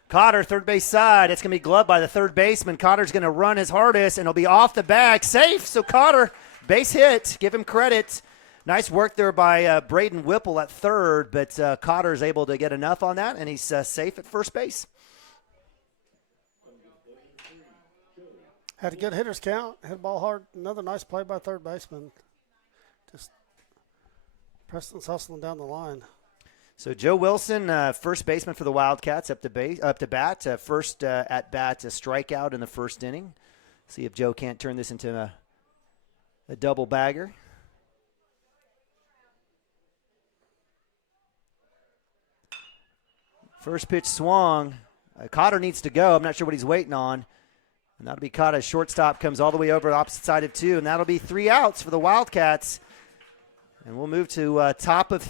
Cotter, third base side. It's going to be gloved by the third baseman. Cotter's going to run his hardest, and he'll be off the bag. Safe. So Cotter, base hit. Give him credit. Nice work there by Braden Whipple at third, but Cotter is able to get enough on that, and he's safe at first base. Had a good hitter's count. Hit the ball hard. Another nice play by third baseman. Just Preston's hustling down the line. So Joe Wilson, first baseman for the Wildcats, up to bat. First at bat, a strikeout in the first inning. See if Joe can't turn this into a double bagger. First pitch swung. Cotter needs to go. I'm not sure what he's waiting on. And that'll be caught as shortstop comes all the way over the opposite side of 2. And that'll be 3 outs for the Wildcats. And we'll move to top of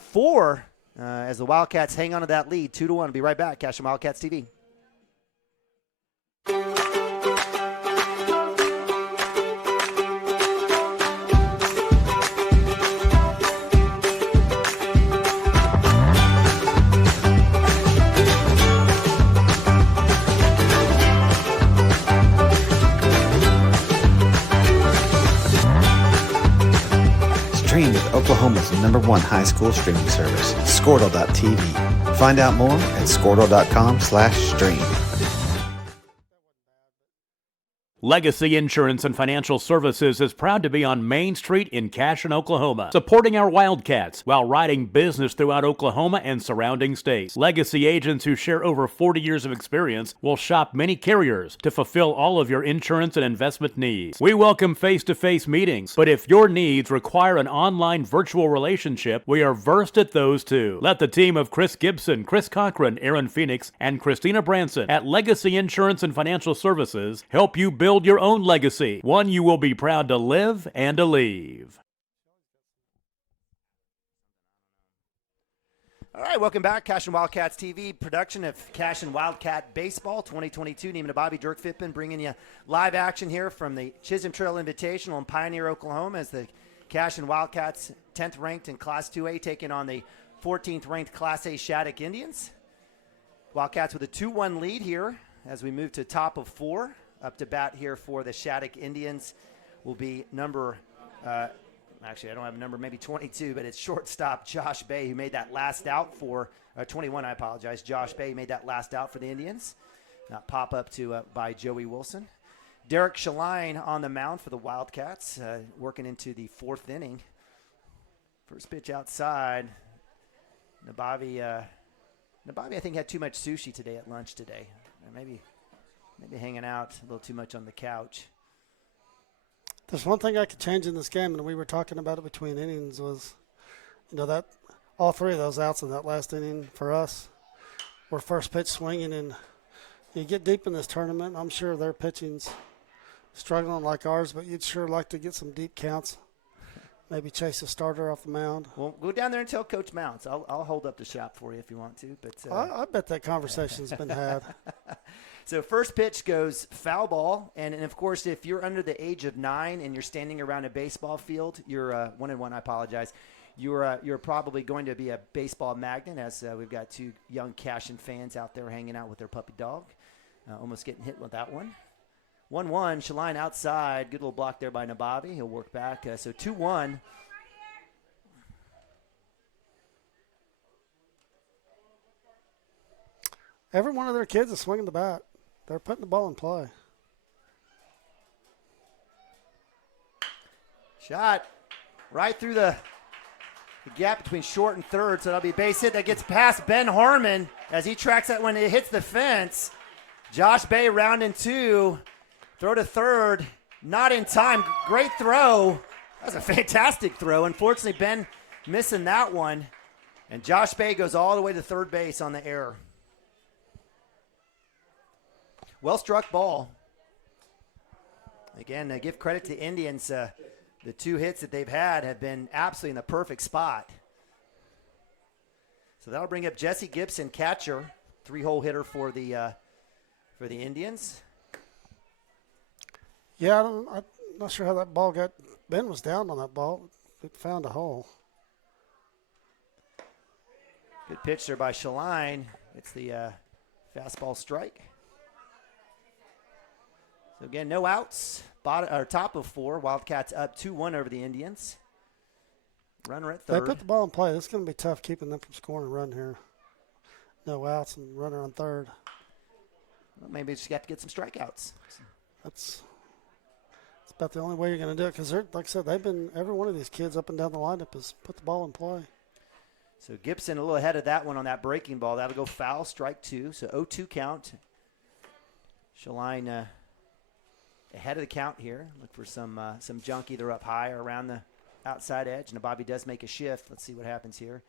4 as the Wildcats hang on to that lead. 2-1. We'll be right back. Cashion Wildcats TV. Stream with Oklahoma's #1 high school streaming service, Squirtle.tv. Find out more at Squirtle.com/stream. Legacy Insurance and Financial Services is proud to be on Main Street in Cashion, Oklahoma, supporting our Wildcats while riding business throughout Oklahoma and surrounding states. Legacy agents who share over 40 years of experience will shop many carriers to fulfill all of your insurance and investment needs. We welcome face-to-face meetings, but if your needs require an online virtual relationship, we are versed at those too. Let the team of Chris Gibson, Chris Cochran, Aaron Phoenix, and Christina Branson at Legacy Insurance and Financial Services help you build your own legacy, one you will be proud to live and to leave. All right, welcome back. Cashion Wildcats TV, production of Cashion Wildcat Baseball 2022. Neiman and Bobby, Dirk Fippen bringing you live action here from the Chisholm Trail Invitational in Pioneer, Oklahoma, as the Cashion Wildcats, 10th ranked in Class 2A, taking on the 14th ranked Class A Shattuck Indians. Wildcats with a 2-1 lead here as we move to top of 4. Up to bat here for the Shattuck Indians will be number, actually I don't have a number, maybe 22, but it's shortstop Josh Bay, who made that last out for, 21, I apologize. Josh Bay made that last out for the Indians. Not pop up to by Joey Wilson. Derek Shaline on the mound for the Wildcats, working into the 4th inning. First pitch outside. Nabavi, I think, had too much sushi today at lunch today. Maybe hanging out a little too much on the couch. There's one thing I could change in this game, and we were talking about it between innings, was, that all three of those outs in that last inning for us were first pitch swinging. And you get deep in this tournament, I'm sure their pitching's struggling like ours, but you'd sure like to get some deep counts. Maybe chase a starter off the mound. Well, go down there and tell Coach Mounts. I'll hold up the shop for you if you want to. But I bet that conversation's been had. So first pitch goes foul ball, and of course, if you're under the age of 9 and you're standing around a baseball field, you're 1-1. I apologize. You're probably going to be a baseball magnet, as we've got 2 young Cashion fans out there hanging out with their puppy dog, almost getting hit with that one. 1-1, Shaline outside. Good little block there by Nabavi. He'll work back. So 2-1. Every one of their kids is swinging the bat. They're putting the ball in play. Shot right through the gap between short and third, so that'll be a base hit that gets past Ben Harmon as he tracks that when it hits the fence. Josh Bay rounding 2. Throw to third, not in time. Great throw. That was a fantastic throw. Unfortunately, Ben missing that one. And Josh Bay goes all the way to third base on the error. Well struck ball. Again, give credit to the Indians. The 2 hits that they've had have been absolutely in the perfect spot. So that'll bring up Jesse Gibson, catcher, 3-hole hitter for the Indians. Yeah, I'm not sure how that ball got. Ben was down on that ball. It found a hole. Good pitch there by Shaline. It's the fastball strike. So again, no outs. Top of 4. Wildcats up 2-1 over the Indians. Runner at third. They put the ball in play. It's going to be tough keeping them from scoring a run here. No outs and runner on third. Well, maybe just have to get some strikeouts. That's about the only way you're going to do it, because, like I said, every one of these kids up and down the lineup has put the ball in play. So Gibson a little ahead of that one on that breaking ball. That'll go foul, strike 2. So 0-2 count. Shaline ahead of the count here. Look for some junk either up high or around the outside edge. Nabavi does make a shift. Let's see what happens here.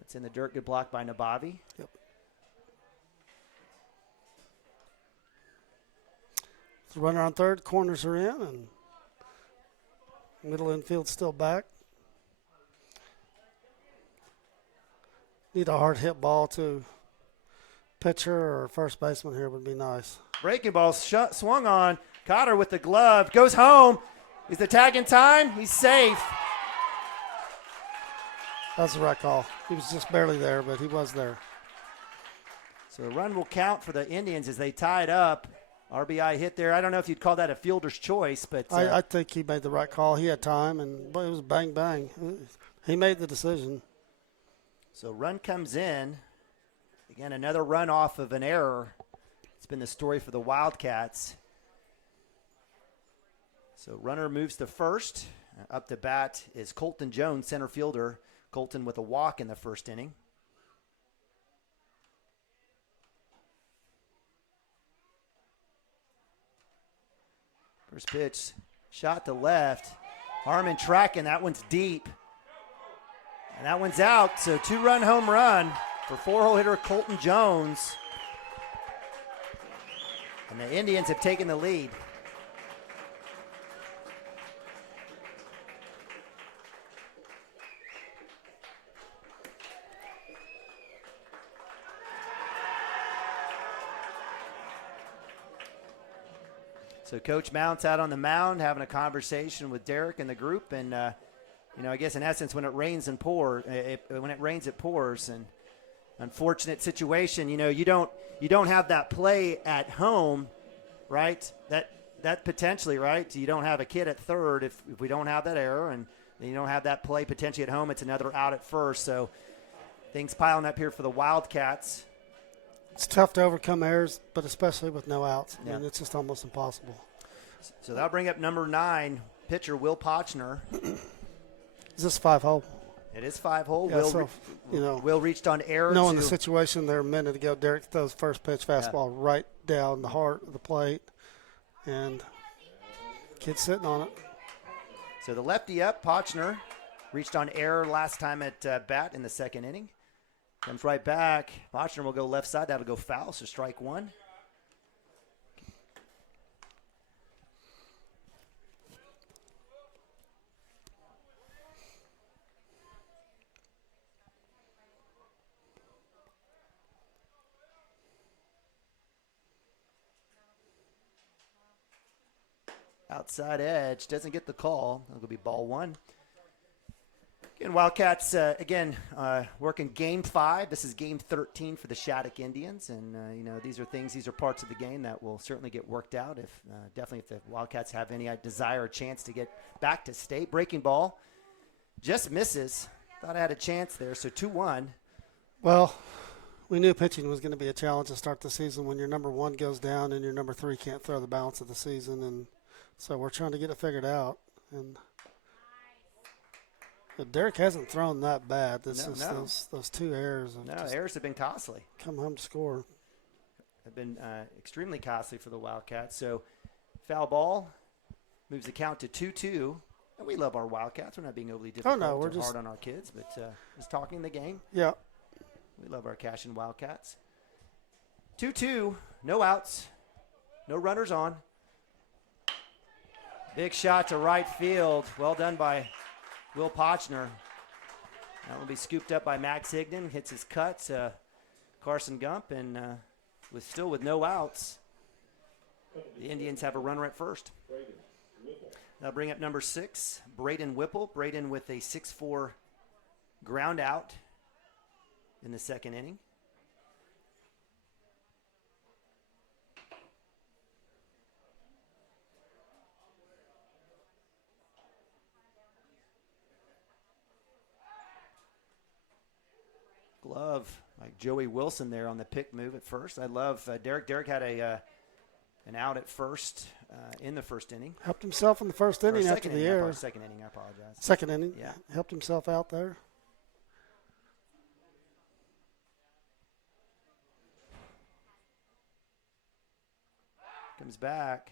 That's in the dirt. Good block by Nabavi. Yep. The runner on third, corners are in, and middle infield still back. Need a hard hit ball to pitcher or first baseman here would be nice. Breaking ball swung on. Cotter with the glove. Goes home. Is the tag in time? He's safe. That's the right call. He was just barely there, but he was there. So a run will count for the Indians as they tie it up. RBI hit there. I don't know if you'd call that a fielder's choice, but I think he made the right call. He had time, and it was bang, bang. He made the decision. So run comes in. Again, another run off of an error. It's been the story for the Wildcats. So runner moves to first. Up to bat is Colton Jones, center fielder. Colton with a walk in the first inning. First pitch, shot to left. Harmon tracking, that one's deep. And that one's out, so 2-run home run for 4-hole hitter Colton Jones. And the Indians have taken the lead. So Coach Mounts out on the mound having a conversation with Derek and the group, and I guess in essence, when it rains and pours, it pours. And unfortunate situation, you don't have that play at home, right? That potentially, right? You don't have a kid at third if we don't have that error, and you don't have that play potentially at home. It's another out at first. So things piling up here for the Wildcats. It's tough to overcome errors, but especially with no outs. Yeah. I mean, it's just almost impossible. So that'll bring up number 9, pitcher Will Pochner. Is this 5-hole? It is 5-hole. Yeah, Will reached on error. Knowing the situation there a minute ago, Derek throws first pitch fastball right down the heart of the plate, and kid's sitting on it. So the lefty up, Pochner, reached on error last time at bat in the second inning. Comes right back. Pochner will go left side. That'll go foul, so strike one. Outside edge, doesn't get the call. It'll be ball one. Again, Wildcats, working game 5. This is game 13 for the Shattuck Indians. And, these are parts of the game that will certainly get worked out if the Wildcats have any desire or chance to get back to state. Breaking ball just misses. Thought I had a chance there, so 2-1. Well, we knew pitching was going to be a challenge to start the season when your number 1 goes down and your number 3 can't throw the balance of the season. And so we're trying to get it figured out. And Derek hasn't thrown that bad. Those 2 errors. Errors have been costly. Come home to score. Have been extremely costly for the Wildcats. So foul ball moves the count to 2-2. And we love our Wildcats. We're not being overly difficult we're just hard on our kids, but just talking the game. Yeah. We love our Cashion Wildcats. 2-2, no outs, no runners on. Big shot to right field. Well done by Will Pochner. That will be scooped up by Max Higdon. Hits his cut. Carson Gump, and with no outs, the Indians have a runner at first. Now bring up number 6, Braden Whipple. Braden with a 6-4 ground out in the second inning. Glove like Joey Wilson there on the pick move at first. I love Derek. Derek had an out at first in the first inning. Helped himself in the first inning after the error. Second inning, I apologize. Second inning? Yeah. Helped himself out there. Comes back.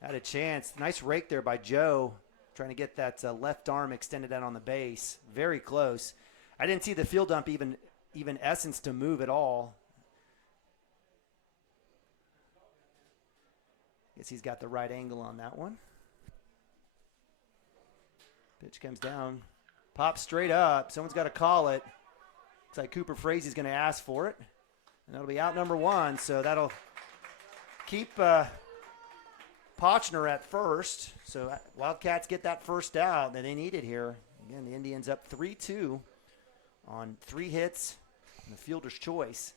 Had a chance. Nice rake there by Joe, trying to get that left arm extended out on the base. Very close. I didn't see the field dump even essence to move at all. Guess he's got the right angle on that one. Pitch comes down. Pops straight up. Someone's got to call it. Looks like Cooper Frazie's going to ask for it. And that'll be out number 1, so that'll keep Pochner at first. So Wildcats get that first out that they needed here. Again, the Indians up 3-2 on 3 hits and the fielder's choice.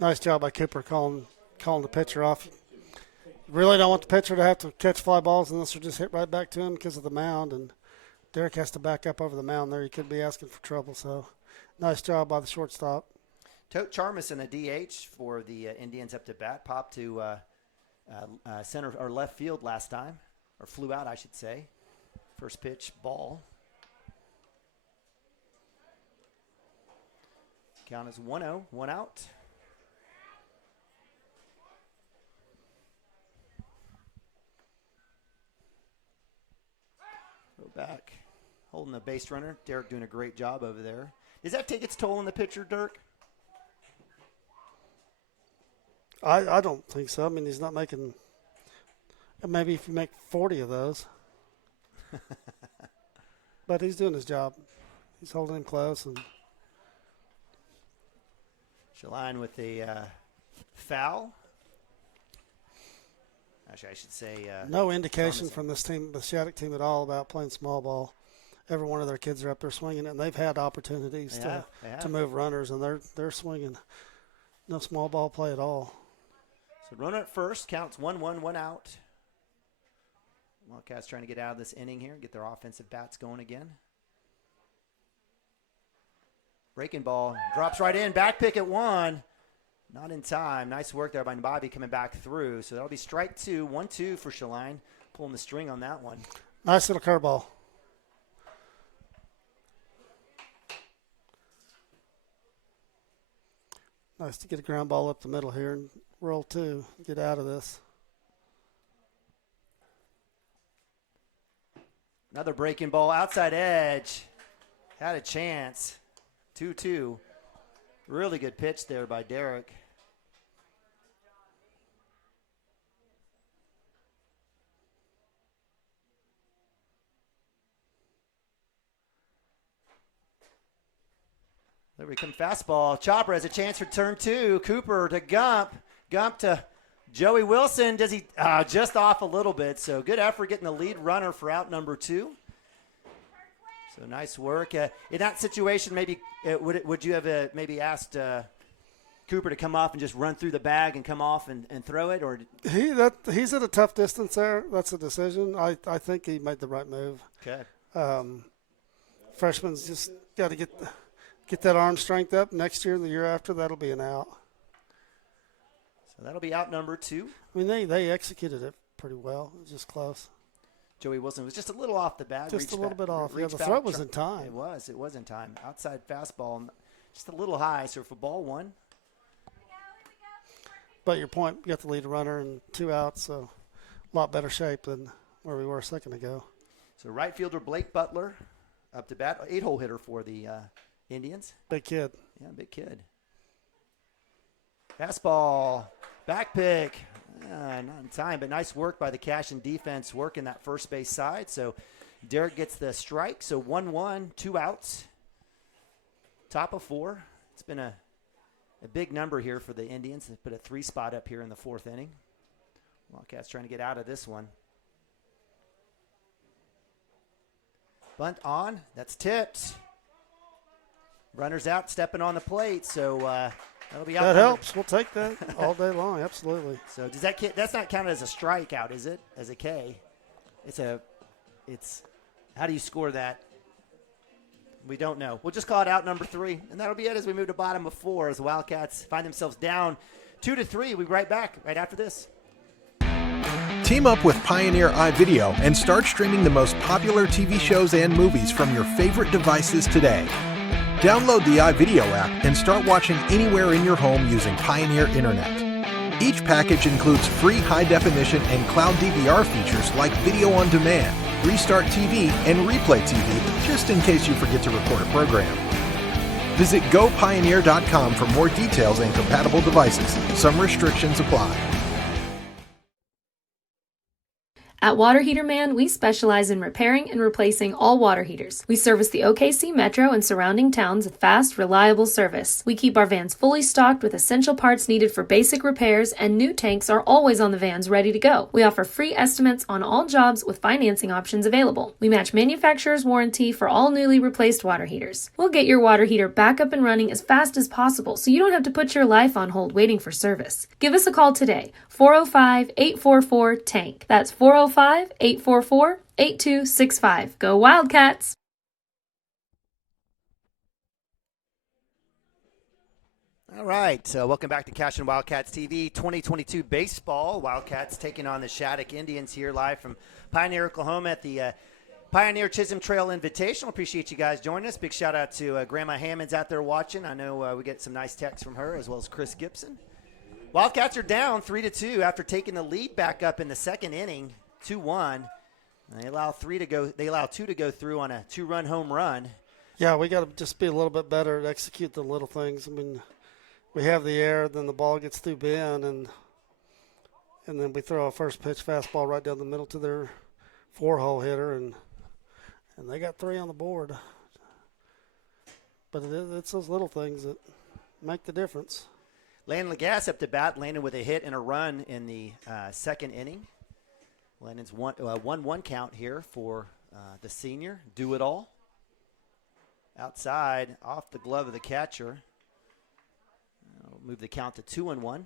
Nice job by Cooper calling the pitcher off. You really don't want the pitcher to have to catch fly balls unless they're just hit right back to him because of the mound. And Derek has to back up over the mound there. He could be asking for trouble. So nice job by the shortstop. Tote Charmis in a DH for the Indians up to bat. Popped to center or left field last time, or flew out, I should say. First pitch, ball. Count is 1-0, 1 out. Go back, holding the base runner. Derek doing a great job over there. Does that take its toll on the pitcher, Dirk? I don't think so. I mean, he's not making – maybe if you make 40 of those. But he's doing his job. He's holding him close. And Shaline with a foul. Actually, I should say no indication from this team, the Shattuck team at all, about playing small ball. Every one of their kids are up there swinging it, and they've had opportunities to move runners, and they're swinging. No small ball play at all. So runner at first, counts 1-1, 1 out. Wildcats trying to get out of this inning here and get their offensive bats going again. Breaking ball, drops right in, back pick at 1. Not in time. Nice work there by Bobby coming back through. So that'll be strike 2, 1-2 for Shaline. Pulling the string on that one. Nice little curveball. Nice to get a ground ball up the middle here and roll 2. Get out of this. Another breaking ball, outside edge. Had a chance. 2-2. Really good pitch there by Derek. There we come, fastball. Chopper has a chance for turn 2. Cooper to Gump. Gump to Joey Wilson. Does he just off a little bit? So good effort getting the lead runner for out number 2. So nice work. In that situation, maybe would you have maybe asked Cooper to come off and just run through the bag and come off and throw it, or he's at a tough distance there. That's a decision. I think he made the right move. Okay. Freshman's just got to get that arm strength up. Next year, the year after, that'll be an out. So that'll be out number 2. I mean, they executed it pretty well. It was just close. Joey Wilson was just a little off the bat. Just a little bit off. Yeah, the throw was in time. It was in time. Outside fastball, just a little high. So for ball 1. But your point, you got the lead runner and 2 outs, so a lot better shape than where we were a second ago. So right fielder Blake Butler up to bat, 8-hole hitter for the Indians. Big kid. Yeah, big kid. Fastball, back pick. Not in time, but nice work by the Cashion defense working that first base side. So Derek gets the strike. So 1-1, 2 outs. Top of 4. It's been a big number here for the Indians. They put a 3 spot up here in the 4th inning. Wildcats trying to get out of this one. Bunt on. That's tipped. Runners out, stepping on the plate. So that'll be out. That helps. We'll take that all day long. Absolutely. So does that's not counted as a strikeout, is it? As a K? It's how do you score that? We don't know. We'll just call it out number 3, and that'll be it as we move to bottom of 4 as the Wildcats find themselves down 2-3. We'll be right back right after this. Team up with Pioneer iVideo and start streaming the most popular TV shows and movies from your favorite devices today. Download the iVideo app and start watching anywhere in your home using Pioneer Internet. Each package includes free high-definition and cloud DVR features like video on demand, Restart TV, and Replay TV, just in case you forget to record a program. Visit gopioneer.com for more details and compatible devices. Some restrictions apply. At Water Heater Man, we specialize in repairing and replacing all water heaters. We service the OKC Metro and surrounding towns with fast, reliable service. We keep our vans fully stocked with essential parts needed for basic repairs, and new tanks are always on the vans ready to go. We offer free estimates on all jobs with financing options available. We match manufacturer's warranty for all newly replaced water heaters. We'll get your water heater back up and running as fast as possible so you don't have to put your life on hold waiting for service. Give us a call today, 405-844-TANK. That's 405-844-8265. Go Wildcats! All right, welcome back to Cashion Wildcats TV 2022 baseball. Wildcats taking on the Shattuck Indians here live from Pioneer, Oklahoma at the Pioneer Chisholm Trail Invitational. Appreciate you guys joining us. Big shout out to Grandma Hammond's out there watching. I know we get some nice texts from her as well as Chris Gibson. Wildcats are down 3-2 after taking the lead back up in the second inning, 2-1. They allow 2 to go through on a 2-run home run. Yeah, we got to just be a little bit better to execute the little things. I mean, we have the air, then the ball gets through Ben, and then we throw a first pitch fastball right down the middle to their 4-hole hitter, and they got 3 on the board. But it's those little things that make the difference. Landon Lagasse up to bat, landed with a hit and a run in the second inning. Landon's 1-1 count here for the senior. Do it all. Outside, off the glove of the catcher. Move the count to 2-1.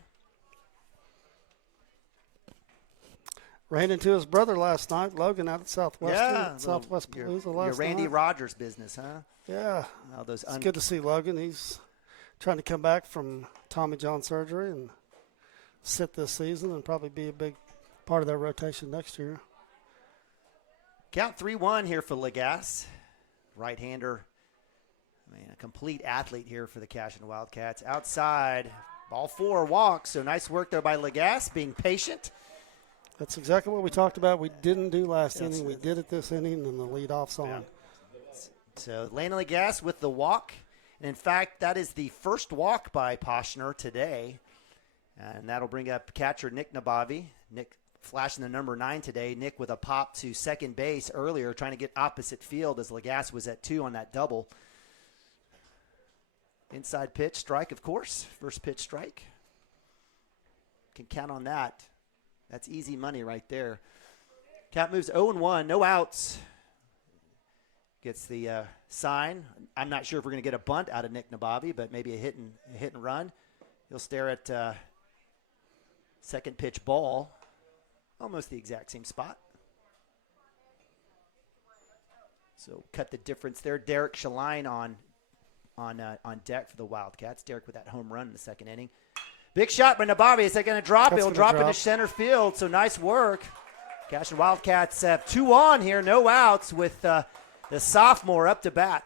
Ran into his brother last night, Logan, out at Southwestern. Yeah, Southwest Palooza last your Randy night. Rogers business, huh? Yeah. It's good to see Logan. He's trying to come back from Tommy John surgery and sit this season and probably be a big part of their rotation next year. Count 3-1 here for Lagasse. Right-hander Man, a complete athlete here for the Cashion Wildcats. Outside, ball 4 walks, so nice work there by Lagasse, being patient. That's exactly what we talked about. We didn't do last inning. We did it this inning, and the leadoff's on. Yeah. So Landon Lagasse with the walk. And in fact, that is the first walk by Poshner today. And that'll bring up catcher Nick Nabavi. Nick flashing the number 9 today. Nick with a pop to second base earlier, trying to get opposite field as Lagasse was at 2 on that double. Inside pitch, strike, of course. First pitch strike. Can count on that. That's easy money right there. Cat moves 0-1, no outs. Gets the sign. I'm not sure if we're going to get a bunt out of Nick Nabavi, but maybe a hit and run. He'll stare at second pitch ball. Almost the exact same spot. So cut the difference there. Derek Shaline on deck for the Wildcats. Derek with that home run in the second inning. Big shot by Nabavi. Is that going to drop? He'll drop into center field, so nice work. Cashion Wildcats have 2 on here, no outs with the sophomore up to bat.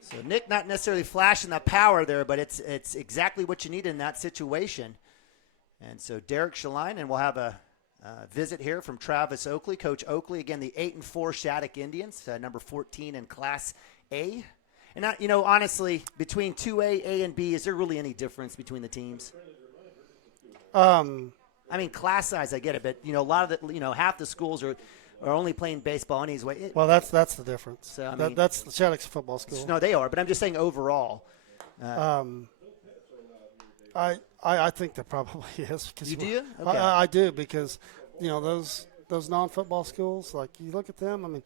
So Nick not necessarily flashing the power there, but it's exactly what you need in that situation. And so Derek Shaline, and we'll have a visit here from Travis Oakley. Coach Oakley, again, the 8-4 Shattuck Indians, number 14 in Class A. And, honestly, between 2A, A, and B, is there really any difference between the teams? I mean, class size, I get it, but, a lot of the, half the schools are only playing baseball anyway. Well, that's the difference. So, I mean, that's the Shattuck's football school. No, they are, but I'm just saying overall. I think there probably is. You do? Okay. I do because, those non-football schools, like you look at them, I mean,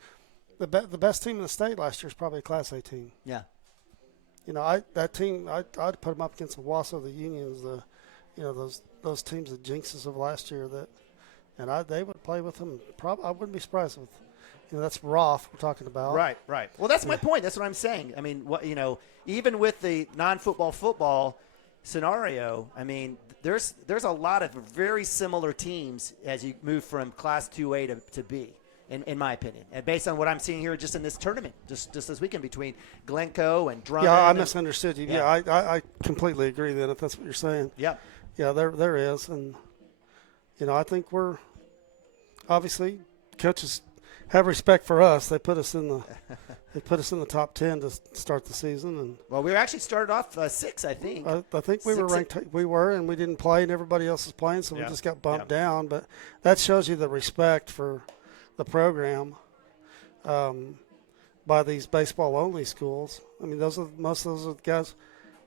the best team in the state last year is probably a Class A team. Yeah. That team, I'd put them up against the Wausau, the Unions, those teams, the Jinxes of last year they would play with them. I wouldn't be surprised with, that's Roth we're talking about. Right. Well, that's my point. That's what I'm saying. I mean, even with the non-football football scenario, I mean, there's a lot of very similar teams as you move from Class 2A to B. In my opinion, and based on what I'm seeing here just in this tournament, just this weekend between Glencoe and Drummond. Yeah, I misunderstood you. Yeah, I completely agree then if that's what you're saying. Yeah. Yeah, there is. And, I think we're obviously coaches have respect for us. They put us in the top 10 to start the season. And well, we actually started off 6, I think. I think we were ranked. We were, and we didn't play, and everybody else was playing, so we just got bumped down. But that shows you the respect for the program by these baseball-only schools. I mean, most of those are the guys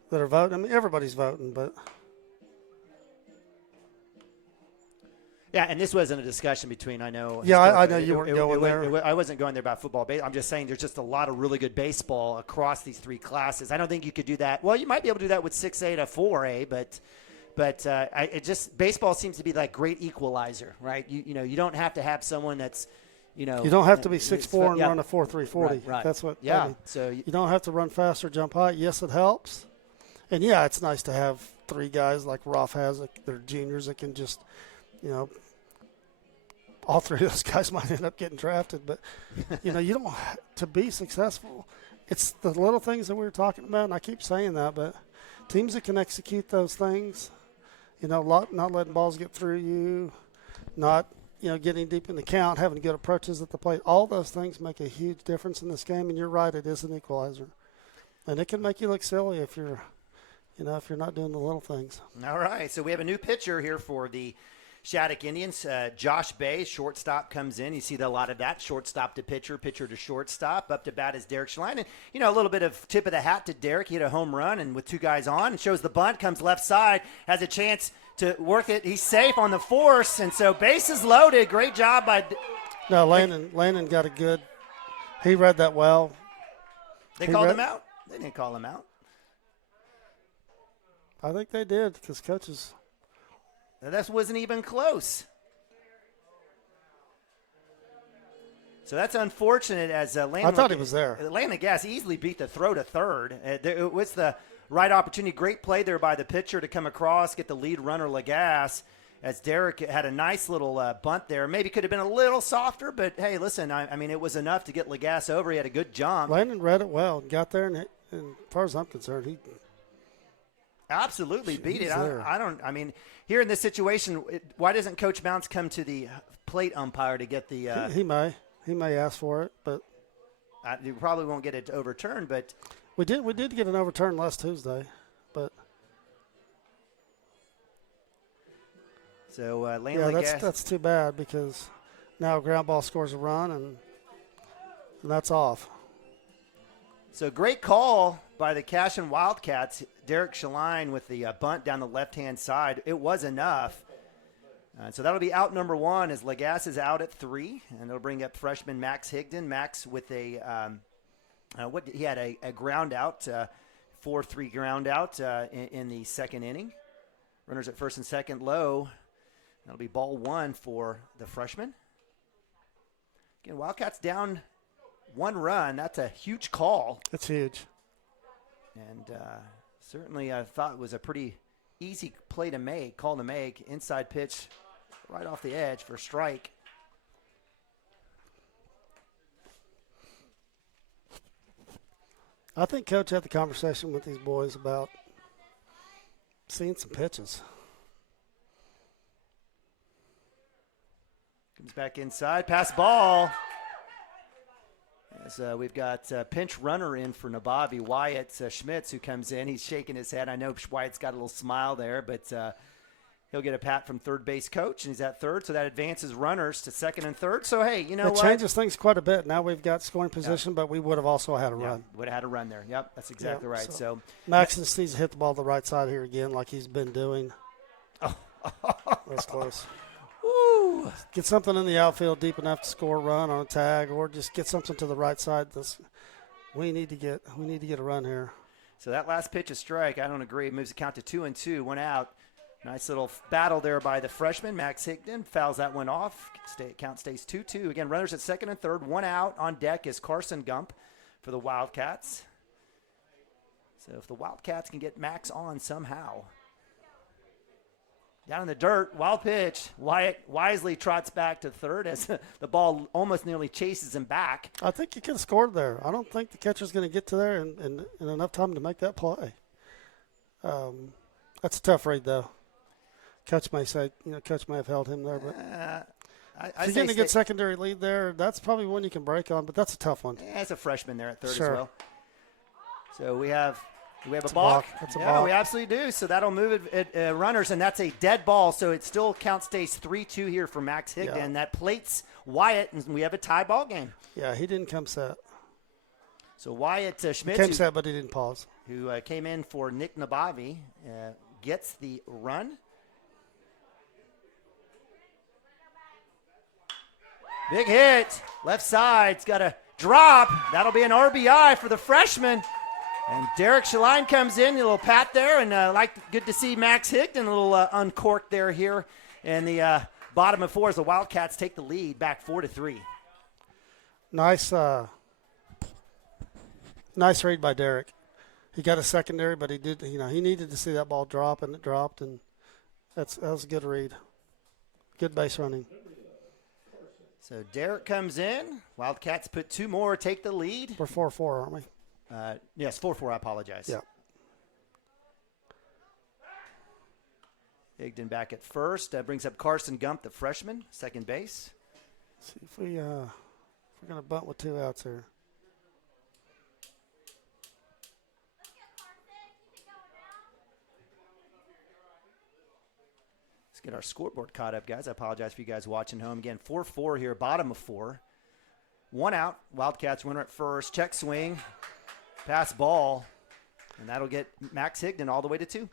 that are voting. I mean, everybody's voting, but yeah. And this wasn't a discussion between. I know. Yeah, I know you weren't going there. I wasn't going there about football. I'm just saying there's just a lot of really good baseball across these 3 classes. I don't think you could do that. Well, you might be able to do that with 6A to 4A, but baseball seems to be like great equalizer, right? You don't have to have someone that's, you don't have to be 6'4" and run a 4.340. Right. That's what. Yeah. I mean. So you don't have to run fast or jump high. Yes, it helps, and yeah, it's nice to have 3 guys like Rolf has. They're juniors that can just, all 3 of those guys might end up getting drafted, but you don't to be successful. It's the little things that we were talking about, and I keep saying that, but teams that can execute those things. Not letting balls get through you, not, getting deep in the count, having good approaches at the plate. All those things make a huge difference in this game, and you're right, it is an equalizer. And it can make you look silly if you're not doing the little things. All right, so we have a new pitcher here for the Shattuck Indians. Josh Bay, shortstop, comes in. You see a lot of that, shortstop to pitcher, pitcher to shortstop. Up to bat is Derek Shaline. And, a little bit of tip of the hat to Derek. He hit a home run, and with 2 guys on, shows the bunt, comes left side, has a chance to work it. He's safe on the force, and so bases loaded. Great job by – No, Landon got a good – he read that well. They called him out? They didn't call him out. I think they did because coaches – that wasn't even close. So that's unfortunate as Landon. I thought he was there. Landon Lagasse easily beat the throw to third. It was the right opportunity. Great play there by the pitcher to come across, get the lead runner Lagasse. as Derek had a nice little bunt there. Maybe could have been a little softer, but hey, listen, I mean, it was enough to get Lagasse over. He had a good jump. Landon read it well. Got there, and as far as I'm concerned, he absolutely beat it. there. I mean, here in this situation, why doesn't Coach Bounce come to the plate umpire to get the he may ask for it, but you probably won't get it overturned, but we did get an overturn last Tuesday, but so Lane yeah, Lagasse, that's too bad because now ground ball scores a run and that's off. So great call by the Cashion Wildcats. Derek Shaline with the bunt down the left-hand side. It was enough. So that'll be out number 1 as Lagasse is out at 3, and it'll bring up freshman Max Higdon. Max with he had a ground out, 4-3 ground out in the second inning. Runners at first and second low. That'll be ball 1 for the freshman. Again, Wildcats down 1 run. That's a huge call. That's huge. And certainly I thought it was a pretty easy call to make. Inside pitch right off the edge for strike. I think Coach had the conversation with these boys about seeing some pitches. Comes back inside, pass ball. As we've got pinch runner in for Nabavi, Wyatt Schmitz, who comes in. He's shaking his head. I know Wyatt's got a little smile there, but he'll get a pat from third base coach, and he's at third, so that advances runners to second and third. So, hey, you know what? It changes things quite a bit. Now we've got scoring position, but we would have also had a run. Would have had a run there. Yep, that's exactly right. So Max just needs to hit the ball to the right side here again like he's been doing. Oh. That's close. Woo. Get something in the outfield deep enough to score a run on a tag, or just get something to the right side. We need to get a run here. So that last pitch is strike. I don't agree. It moves the count to 2-2. 1 out. Nice little battle there by the freshman, Max Higdon. Fouls that one off. Count stays 2-2. Again, runners at second and third. 1 out. On deck is Carson Gump for the Wildcats. So if the Wildcats can get Max on somehow. Down in the dirt, wild pitch. Wyatt wisely trots back to third as the ball almost nearly chases him back. I think you could have scored there. I don't think the catcher's going to get to there in enough time to make that play. That's a tough read, though. Coach may say, Coach may have held him there, but if you're getting a good secondary lead there, that's probably one you can break on, but that's a tough one. Yeah, it's a freshman there at third sure. as well. So we have a balk. That's a yeah, balk. We absolutely do. So that'll move it runners, and that's a dead ball. So it still count stays 3-2 here for Max Higdon. Yeah. That plates Wyatt, and we have a tie ball game. Yeah, he didn't come set. So Wyatt Schmitz, he came set, but he didn't pause. Who came in for Nick Nabavi, gets the run. Big hit, left side. It's got a drop. That'll be an RBI for the freshman. And Derek Shaline comes in, a little pat there, and good to see Max Higdon a little uncorked there here in the bottom of 4 as the Wildcats take the lead back 4-3. Nice read by Derek. He got a secondary, but he needed to see that ball drop, and it dropped, and that was a good read. Good base running. So Derek comes in. Wildcats put 2 more, take the lead. We're 4-4, aren't we? Yes, 4-4, I apologize. Yeah. Higdon back at first. Brings up Carson Gump, the freshman, second base. Let's see if we're going to bunt with 2 outs here. Let's get our scoreboard caught up, guys. I apologize for you guys watching home. Again, 4-4 here, bottom of 4. 1 out. Wildcats winner at first. Check swing. Pass ball. And that'll get Max Higdon all the way to 2.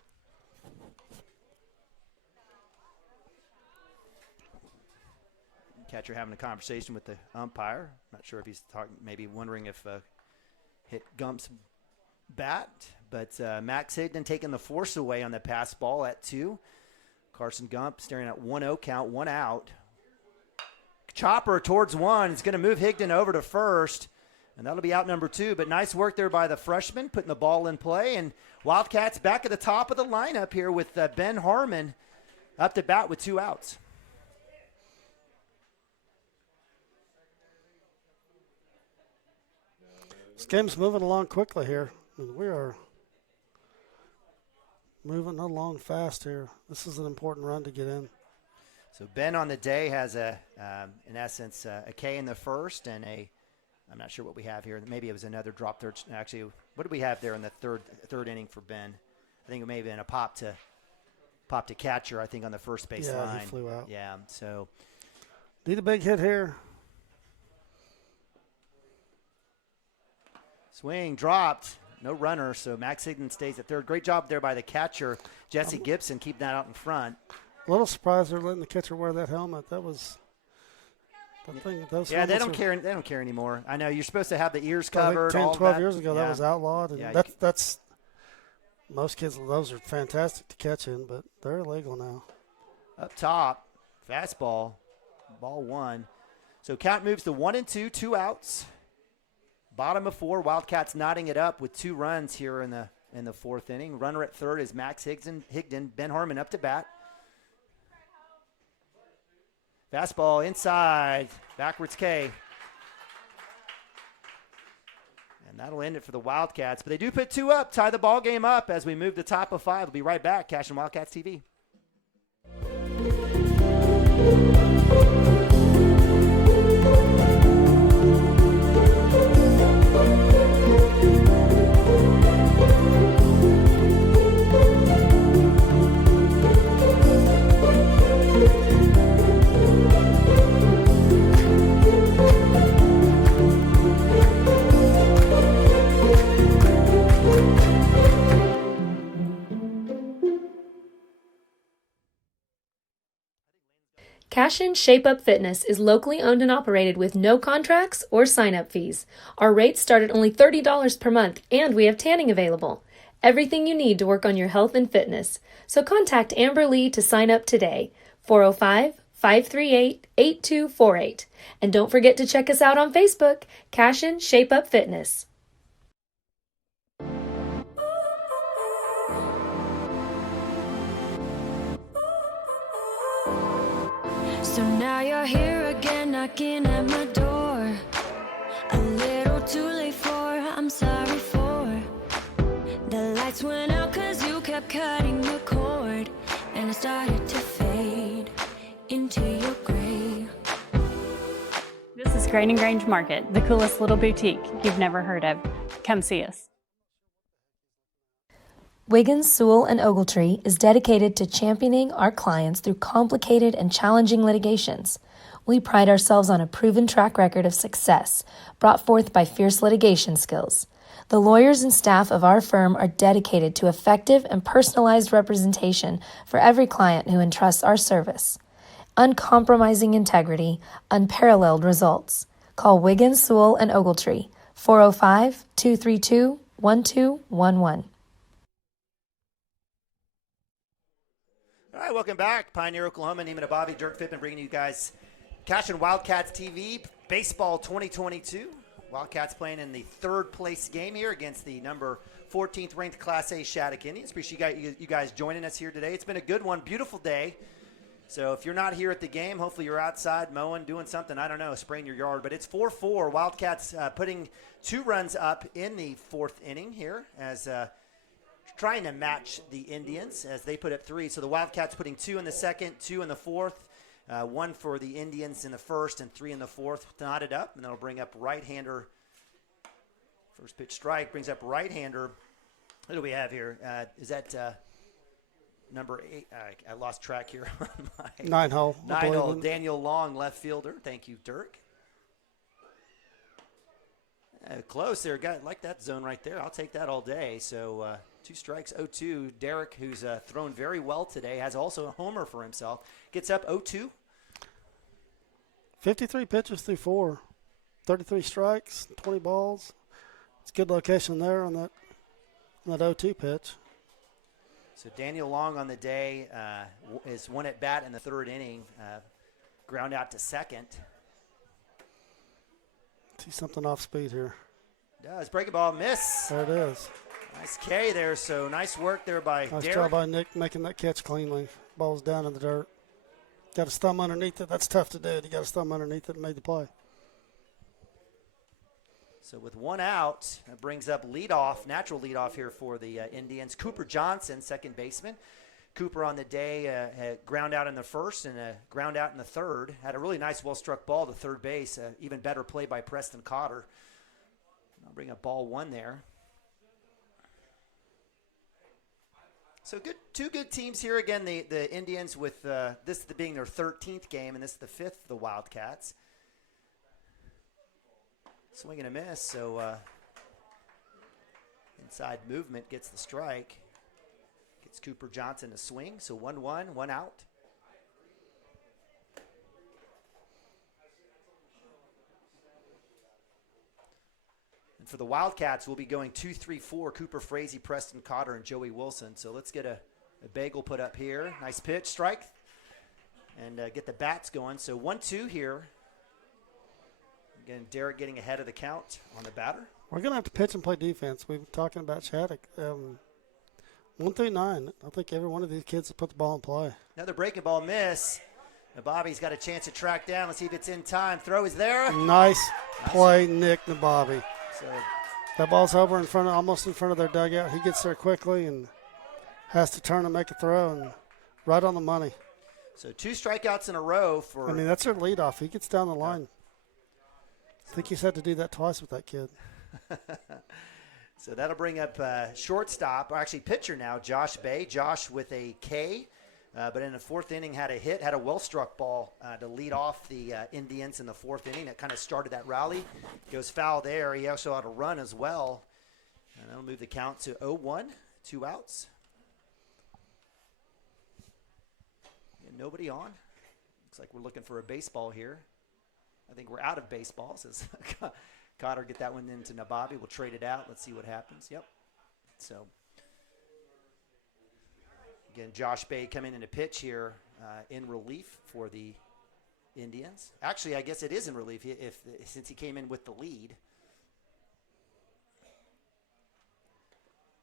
Catcher having a conversation with the umpire. Not sure if he's talking, maybe wondering if hit Gump's bat. But Max Higdon taking the force away on the pass ball at 2. Carson Gump staring at 1-0 count, 1 out. Chopper towards 1. It's going to move Higdon over to first. And that'll be out number 2. But nice work there by the freshman, putting the ball in play. And Wildcats back at the top of the lineup here with Ben Harmon up to bat with 2 outs. This game's moving along quickly here. We are moving along fast here. This is an important run to get in. So Ben on the day has in essence, a K in the first and I'm not sure what we have here. Maybe it was another drop third. Actually, what did we have there in the third inning for Ben? I think it may have been a pop to catcher, I think, on the first base line. Yeah, he flew out. Yeah, so. Need a big hit here. Swing, dropped. No runner, so Max Higdon stays at third. Great job there by the catcher, Jesse Gibson, keeping that out in front. A little surprised they're letting the catcher wear that helmet. That was the thing. Yeah, they don't care. They don't care anymore. I know you're supposed to have the ears covered. 10, 12 that. years ago, yeah. that was outlawed. And yeah, that's most kids. Those are fantastic to catch in, but they're illegal now. Up top, fastball, ball 1. So count moves to 1-2, 2 outs. Bottom of 4, Wildcats knotting it up with 2 runs here in the 4th inning. Runner at third is Max Higdon. Ben Harmon up to bat. Fastball inside, backwards K. And that'll end it for the Wildcats. But they do put 2 up, tie the ball game up as we move to top of 5. We'll be right back. Cashion Wildcats TV. Cashion Shape Up Fitness is locally owned and operated with no contracts or sign-up fees. Our rates start at only $30 per month, and we have tanning available. Everything you need to work on your health and fitness. So contact Amber Lee to sign up today. 405-538-8248. And don't forget to check us out on Facebook, Cashion Shape Up Fitness. So now you're here again, knocking at my door. A little too late for, I'm sorry for. The lights went out 'cause you kept cutting the cord, and I started to fade into your gray. This is Grain and Grange Market, the coolest little boutique you've never heard of. Come see us. Wiggins, Sewell, and Ogletree is dedicated to championing our clients through complicated and challenging litigations. We pride ourselves on a proven track record of success brought forth by fierce litigation skills. The lawyers and staff of our firm are dedicated to effective and personalized representation for every client who entrusts our service. Uncompromising integrity, unparalleled results. Call Wiggins, Sewell, and Ogletree, 405-232-1211. All right, welcome back. Pioneer, Oklahoma. Neiman Bobby, Dirk Fittman bringing you guys Cashion Wildcats TV, Baseball 2022. Wildcats playing in the 3rd place game here against the number 14th ranked Class A Shattuck Indians. Appreciate you guys joining us here today. It's been a good one, beautiful day. So if you're not here at the game, hopefully you're outside mowing, doing something, I don't know, spraying your yard. But it's 4-4. Wildcats putting 2 runs up in the 4th inning here as trying to match the Indians as they put up 3. So the Wildcats putting 2 in the 2nd, 2 in the 4th, 1 for the Indians in the 1st, and 3 in the 4th. Knotted up, and that'll bring up right-hander. First pitch strike brings up right-hander. What do we have here? Is that number 8? I lost track here on my 9-hole. 9-hole. Daniel Long, left fielder. Thank you, Dirk. Close there. Got like that zone right there. I'll take that all day. So 2 strikes, 0-2. Derek, who's thrown very well today, has also a homer for himself. Gets up 0-2. 53 pitches through 4. 33 strikes, 20 balls. It's a good location there on that 0-2 pitch. So Daniel Long on the day is 1 at bat in the 3rd inning. Ground out to 2nd. See something off speed here. Does breaking ball, miss. There it is. Nice K there. So nice work there by Nice Derek. job by Nick making that catch cleanly. ball's down in the dirt. Got his thumb underneath it. That's tough to do. He got his thumb underneath it and made the play. So with one out, that brings up natural leadoff here for the Indians. Cooper Johnson, second baseman. Cooper on the day had ground out in the first and ground out in the third. Had a really nice, well-struck ball to third base. Even better play by Preston Cotter. I'll bring up ball one there. So two good teams here. Again, the Indians with this being their 13th game, and this is the 5th of the Wildcats. Swing and a miss, so inside movement gets the strike. Gets Cooper Johnson to swing, so 1-1, 1 out. And for the Wildcats, we'll be going 2-3-4, Cooper Frazee, Preston Cotter, and Joey Wilson. So let's get a bagel put up here. Nice pitch, strike, and get the bats going. So 1-2 here. Again, Derek getting ahead of the count on the batter. We're going to have to pitch and play defense. We've been talking about Shattuck. 1 through 9. I think every one of these kids will put the ball in play. Another breaking ball miss. Nababi's got a chance to track down. Let's see if it's in time. Throw is there. Nice play, Nick Nababi. So that ball's over almost in front of their dugout. He gets there quickly and has to turn and make a throw, and right on the money. So 2 strikeouts in a row for. I mean, that's their leadoff. He gets down the line. I think he's had to do that twice with that kid. So that'll bring up shortstop, or actually pitcher now, Josh Bay. Josh with a K, but in the 4th inning had a well-struck ball to lead off the Indians in the 4th inning. That kind of started that rally. Goes foul there. He also had a run as well. And that'll move the count to 0-1, 2 outs. And nobody on. Looks like we're looking for a baseball here. I think we're out of baseball, says Cotter. Get that one into Nababi. We'll trade it out. Let's see what happens. Yep. So, again, Josh Bay coming in to pitch here in relief for the Indians. Actually, I guess it is in relief since he came in with the lead.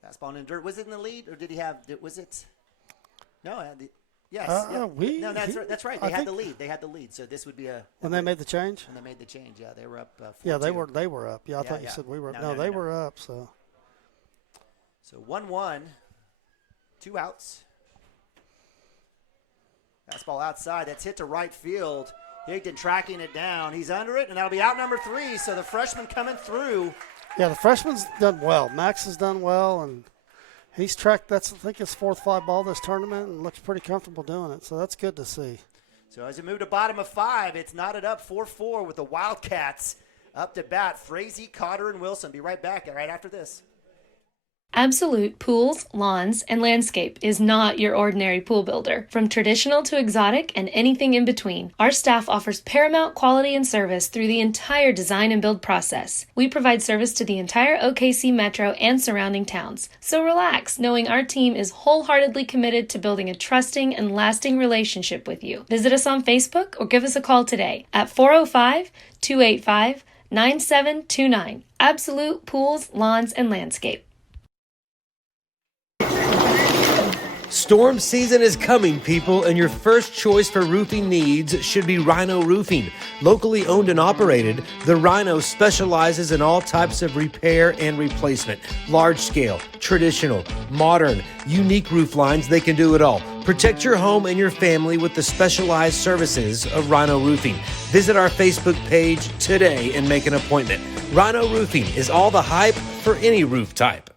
Fastball in the dirt. Was it in the lead, or did he have? Was it? No. Yes. No, that's right. They had the lead. They had the lead. So this would be a. When they made the change. When they made the change, yeah, they were up. 4-2. Yeah, they were up. Yeah, I thought you said we were up. No, they were up. So 1-1, 2 outs. Fastball outside. That's hit to right field. Higdon tracking it down. He's under it, and that'll be out number 3. So the freshman coming through. Yeah, the freshman's done well. Max has done well, and he's tracked, I think his 4th fly ball this tournament, and looks pretty comfortable doing it. So that's good to see. So as we move to bottom of 5, it's knotted up 4-4 with the Wildcats up to bat. Frazee, Cotter, and Wilson. Be right back right after this. Absolute Pools, Lawns, and Landscape is not your ordinary pool builder. From traditional to exotic and anything in between, our staff offers paramount quality and service through the entire design and build process. We provide service to the entire OKC metro and surrounding towns. So relax, knowing our team is wholeheartedly committed to building a trusting and lasting relationship with you. Visit us on Facebook or give us a call today at 405-285-9729. Absolute Pools, Lawns, and Landscape. Storm season is coming, people, and your first choice for roofing needs should be Rhino Roofing. Locally owned and operated, the Rhino specializes in all types of repair and replacement. Large scale, traditional, modern, unique roof lines, they can do it all. Protect your home and your family with the specialized services of Rhino Roofing. Visit our Facebook page today and make an appointment. Rhino Roofing is all the hype for any roof type.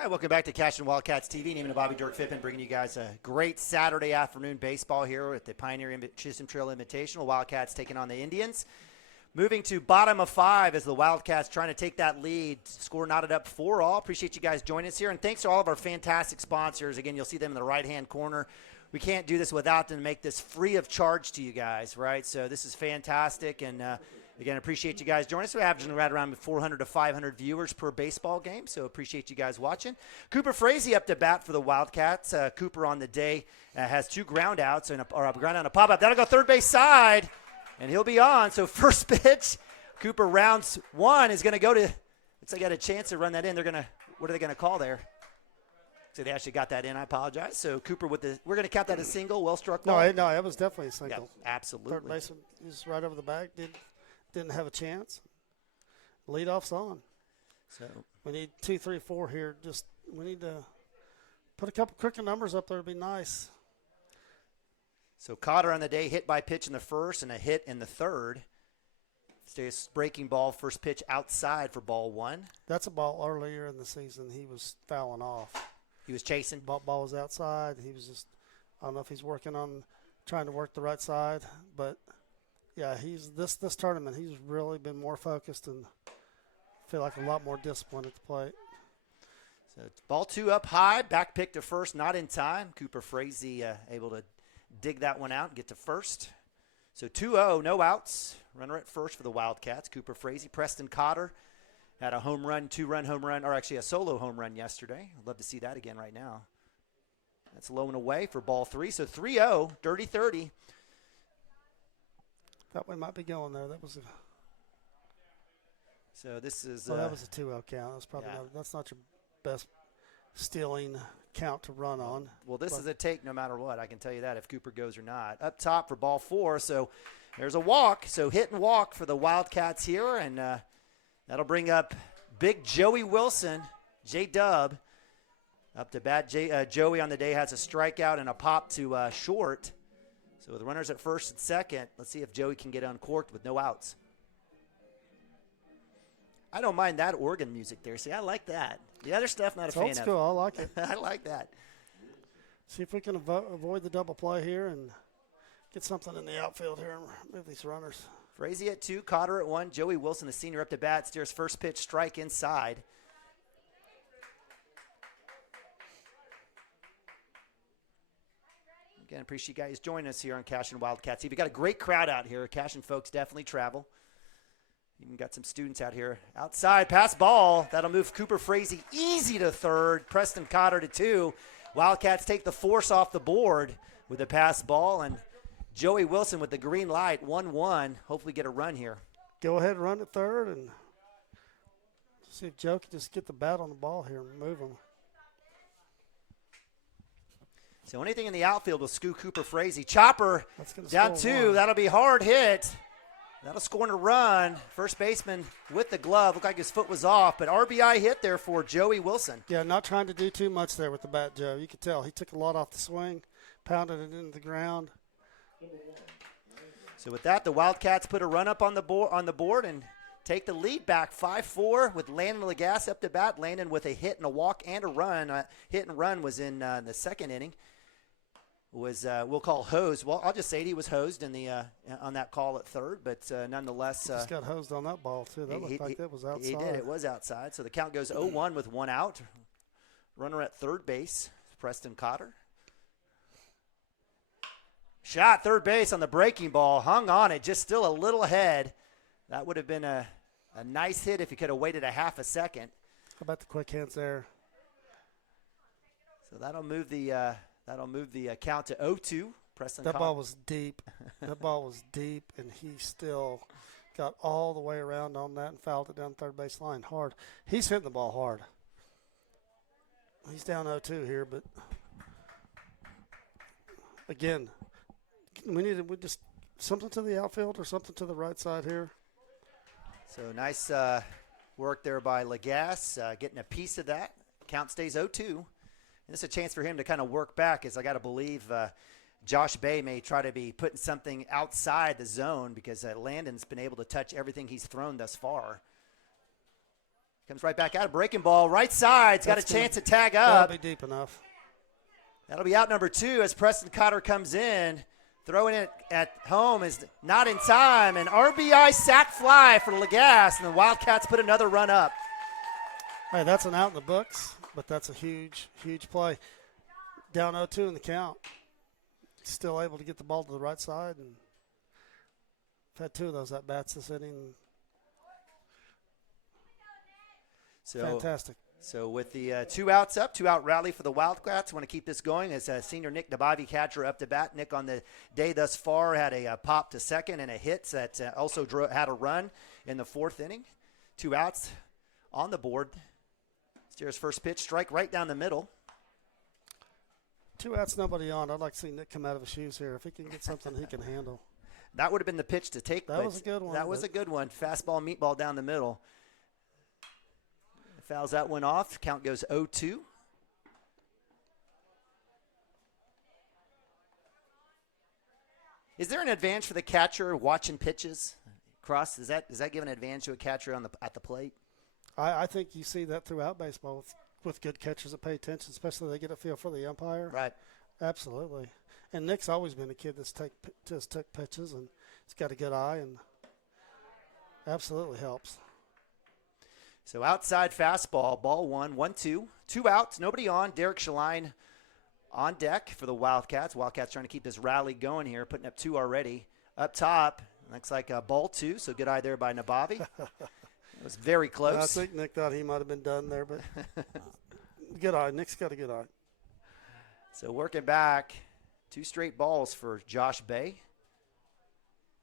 All right, welcome back to Cashion Wildcats TV. Neiman and Bobby Dirk Fippen bringing you guys a great Saturday afternoon baseball here at the Pioneer Chisholm Trail Invitational. Wildcats taking on the Indians. Moving to bottom of 5 as the Wildcats trying to take that lead. Score knotted up 4-all. Appreciate you guys joining us here. And thanks to all of our fantastic sponsors. Again, you'll see them in the right-hand corner. We can't do this without them to make this free of charge to you guys, right? So this is fantastic. And, again, appreciate you guys joining us. We're averaging right around 400 to 500 viewers per baseball game, so appreciate you guys watching. Cooper Frazee up to bat for the Wildcats. Cooper on the day has 2 ground outs, or a ground out and a pop-up. That'll go third base side. And he'll be on. So first pitch, Cooper rounds 1 is going to go to, looks like they got a chance to run that in. They're going to, what are they going to call there? So they actually got that in. I apologize. So Cooper with the, we're going to count that as single, well-struck ball. No, it was definitely a single. Yeah, absolutely. Third baseman was right over the back, didn't have a chance. Leadoff's on. So we need 2, 3, 4 here. We need to put a couple quicker numbers up there. It'd be nice. So Cotter on the day, hit by pitch in the first and a hit in the third. Stays breaking ball, first pitch outside for ball 1. That's a ball earlier in the season. He was fouling off. He was chasing? Ball was outside. He was just, I don't know if he's working on trying to work the right side. But, yeah, this tournament, he's really been more focused and feel like a lot more disciplined at the plate. So ball 2 up high, back pick to first, not in time. Cooper Frazee able to dig that one out and get to first. So 2-0, no outs. Runner at first for the Wildcats. Cooper Frazee. Preston Cotter had a home run, 2-run home run, or actually a solo home run yesterday. I'd love to see that again right now. That's low and away for ball 3. So 3-0, dirty 30. That one might be going there. That was a. So this is. That was a 2-0 count. That's probably that's not your best stealing count to run on. Well, this is a take no matter what. I can tell you that if Cooper goes or not. Up top for ball 4. So there's a walk. So hit and walk for the Wildcats here. And that'll bring up big Joey Wilson, J-Dub, up to bat. Joey on the day has a strikeout and a pop to short. So with runners at first and second, let's see if Joey can get uncorked with no outs. I don't mind that organ music there. See, I like that. The other stuff, not a fan of. It's old school. I like it. I like that. See if we can avoid the double play here and get something in the outfield here and move these runners. Frazee at 2, Cotter at 1. Joey Wilson, the senior, up to bat. Steers first pitch, strike inside. Again, appreciate you guys joining us here on Cashion Wildcats. We've got a great crowd out here. Cashion folks definitely travel. Even got some students out here. Outside, pass ball. That'll move Cooper Frazee easy to third. Preston Cotter to 2. Wildcats take the force off the board with a pass ball. And Joey Wilson with the green light, 1-1. Hopefully get a run here. Go ahead and run to third and see if Joe can just get the bat on the ball here and move him. So anything in the outfield will scoot Cooper Frazee. Chopper down 2. That'll be hard hit. That'll score in a run. First baseman with the glove. Looked like his foot was off, but RBI hit there for Joey Wilson. Yeah, not trying to do too much there with the bat, Joe. You could tell he took a lot off the swing, pounded it into the ground. So with that, the Wildcats put a run up on the board and take the lead back 5-4 with Landon Lagasse up to bat. Landon with a hit and a walk and a run. Hit and run was in the second inning. Was we'll call hosed. Well, I'll just say he was hosed in the on that call at third, but nonetheless, just got hosed on that ball too. That looked like that was outside. He did. It was outside. So the count goes 0-1 with 1 out. Runner at third base, Preston Cotter. Shot third base on the breaking ball, hung on it, just still a little ahead. That would have been a nice hit if he could have waited a half a second. How about the quick hands there? So that'll move the. That'll move the count to 0-2. Preston that ball was deep. That ball was deep, and he still got all the way around on that and fouled it down third base line hard. He's hitting the ball hard. He's down 0-2 here, but again, we just something to the outfield or something to the right side here. So nice work there by Lagasse, getting a piece of that. Count stays 0-2. And this is a chance for him to kind of work back, as I got to believe Josh Bay may try to be putting something outside the zone because Landon's been able to touch everything he's thrown thus far. Comes right back out. A breaking ball. Right side's got a chance to tag up. That'll be deep enough. That'll be out number 2 as Preston Cotter comes in. Throwing it at home is not in time. An RBI sac fly for Lagasse, and the Wildcats put another run up. Hey, that's an out in the books, but that's a huge, huge play. Down 0-2 in the count. Still able to get the ball to the right side. And I've had 2 of those at-bats this inning. Fantastic. So with the 2 outs up, 2-out rally for the Wildcats. Want to keep this going as senior Nick Nabavi, catcher, up to bat. Nick on the day thus far had a pop to second and a hit that also had a run in the 4th inning. 2 outs on the board. Steers first pitch, strike right down the middle. 2 outs, nobody on. I'd like to see Nick come out of his shoes here. If he can get something he can handle. That would have been the pitch to take. That was a good one. That was a good one. Fastball, meatball down the middle. Fouls that one off. Count goes 0-2. Is there an advantage for the catcher watching pitches? Cross, does that give an advantage to a catcher at the plate? I think you see that throughout baseball with good catchers that pay attention, especially they get a feel for the umpire. Right. Absolutely. And Nick's always been a kid that's just took pitches, and he's got a good eye, and absolutely helps. So outside fastball, ball 1, 1-2. 2 outs, nobody on. Derek Shaline on deck for the Wildcats. Wildcats trying to keep this rally going here, putting up 2 already. Up top, looks like a ball 2, so good eye there by Nabavi. It was very close. I think Nick thought he might have been done there, but good eye. Nick's got a good eye. So working back, 2 straight balls for Josh Bay.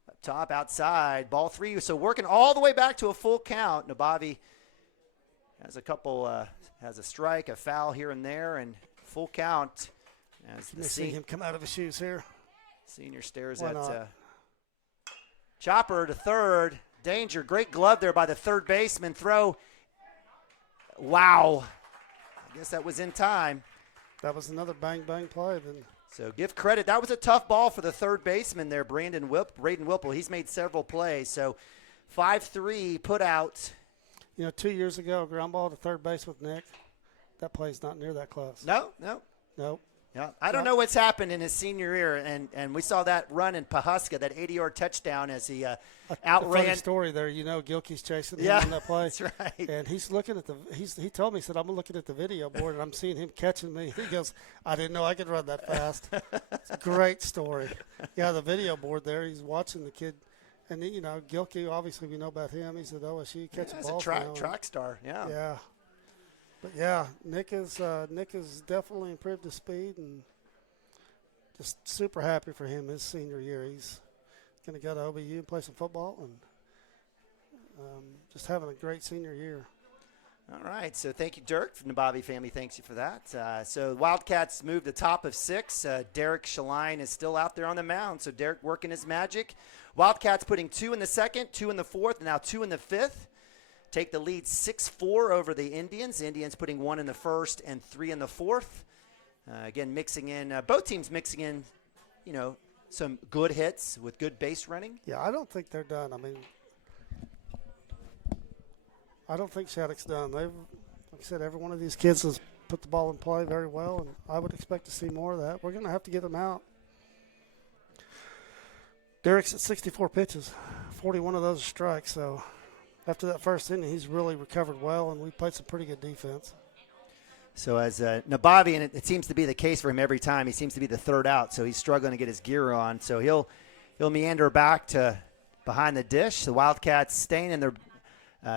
Up top, outside, ball 3. So working all the way back to a full count. Nabavi has a couple, has a strike, a foul here and there, and full count. As you may see him come out of his shoes here. Senior stares at chopper to third. Danger, great glove there by the third baseman. Throw, wow. I guess that was in time. That was another bang-bang play. Then. So give credit. That was a tough ball for the third baseman there, Braden Whipple. He's made several plays. So 5-3 put out. 2 years ago, ground ball to third base with Nick. That play's not near that close. No. Yeah, I don't know what's happened in his senior year, and we saw that run in Pahuska, that 80-yard touchdown as he outran. Funny story there, Gilkey's chasing him on that play. That's right. And he's looking at he told me, he said, I'm looking at the video board, and I'm seeing him catching me. He goes, I didn't know I could run that fast. It's a great story. Yeah, the video board there, he's watching the kid. And, Gilkey, obviously we know about him. He's at OSU catching balls. He's a track star, yeah. Yeah. But, yeah, Nick has definitely improved his speed, and just super happy for him his senior year. He's going to go to OBU and play some football, and just having a great senior year. All right, so thank you, Dirk. From the Bobby family, thanks you for that. So Wildcats move to top of 6. Derek Shaline is still out there on the mound, so Derek working his magic. Wildcats putting 2 in the second, 2 in the fourth, and now 2 in the fifth. Take the lead 6-4 over the Indians. Indians putting 1 in the first and 3 in the fourth. Again, mixing in, both teams mixing in, some good hits with good base running. Yeah, I don't think they're done. I don't think Shattuck's done. Like I said, every one of these kids has put the ball in play very well, and I would expect to see more of that. We're going to have to get them out. Derek's at 64 pitches. 41 of those are strikes, so after that first inning, he's really recovered well, and we played some pretty good defense. So as Nabavi, and it seems to be the case for him every time, he seems to be the third out, so he's struggling to get his gear on. So he'll meander back to behind the dish. The Wildcats staying in their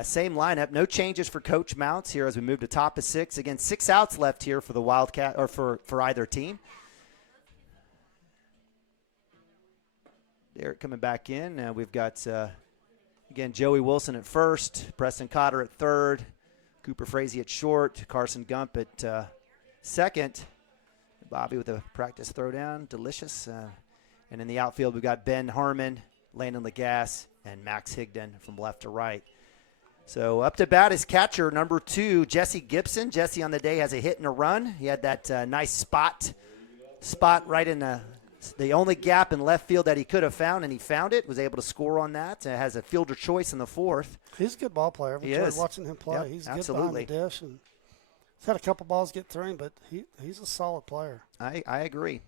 same lineup. No changes for Coach Mounts here as we move to top of 6. Again, 6 outs left here for the Wildcat, or for either team. Derek coming back in. We've got, again, Joey Wilson at first, Preston Cotter at third, Cooper Frazee at short, Carson Gump at second. Bobby with a practice throwdown, delicious. And in the outfield, we've got Ben Harmon, Landon Lagasse, and Max Higdon from left to right. So up to bat is catcher number 2, Jesse Gibson. Jesse on the day has a hit and a run. He had that nice spot right in the the only gap in left field that he could have found, and he found it, was able to score on that. Has a fielder choice in the fourth. He's a good ball player. I've enjoyed watching him play. Yep, he's absolutely. good behind the dish, and he's had a couple balls get through him, but he's a solid player. I agree.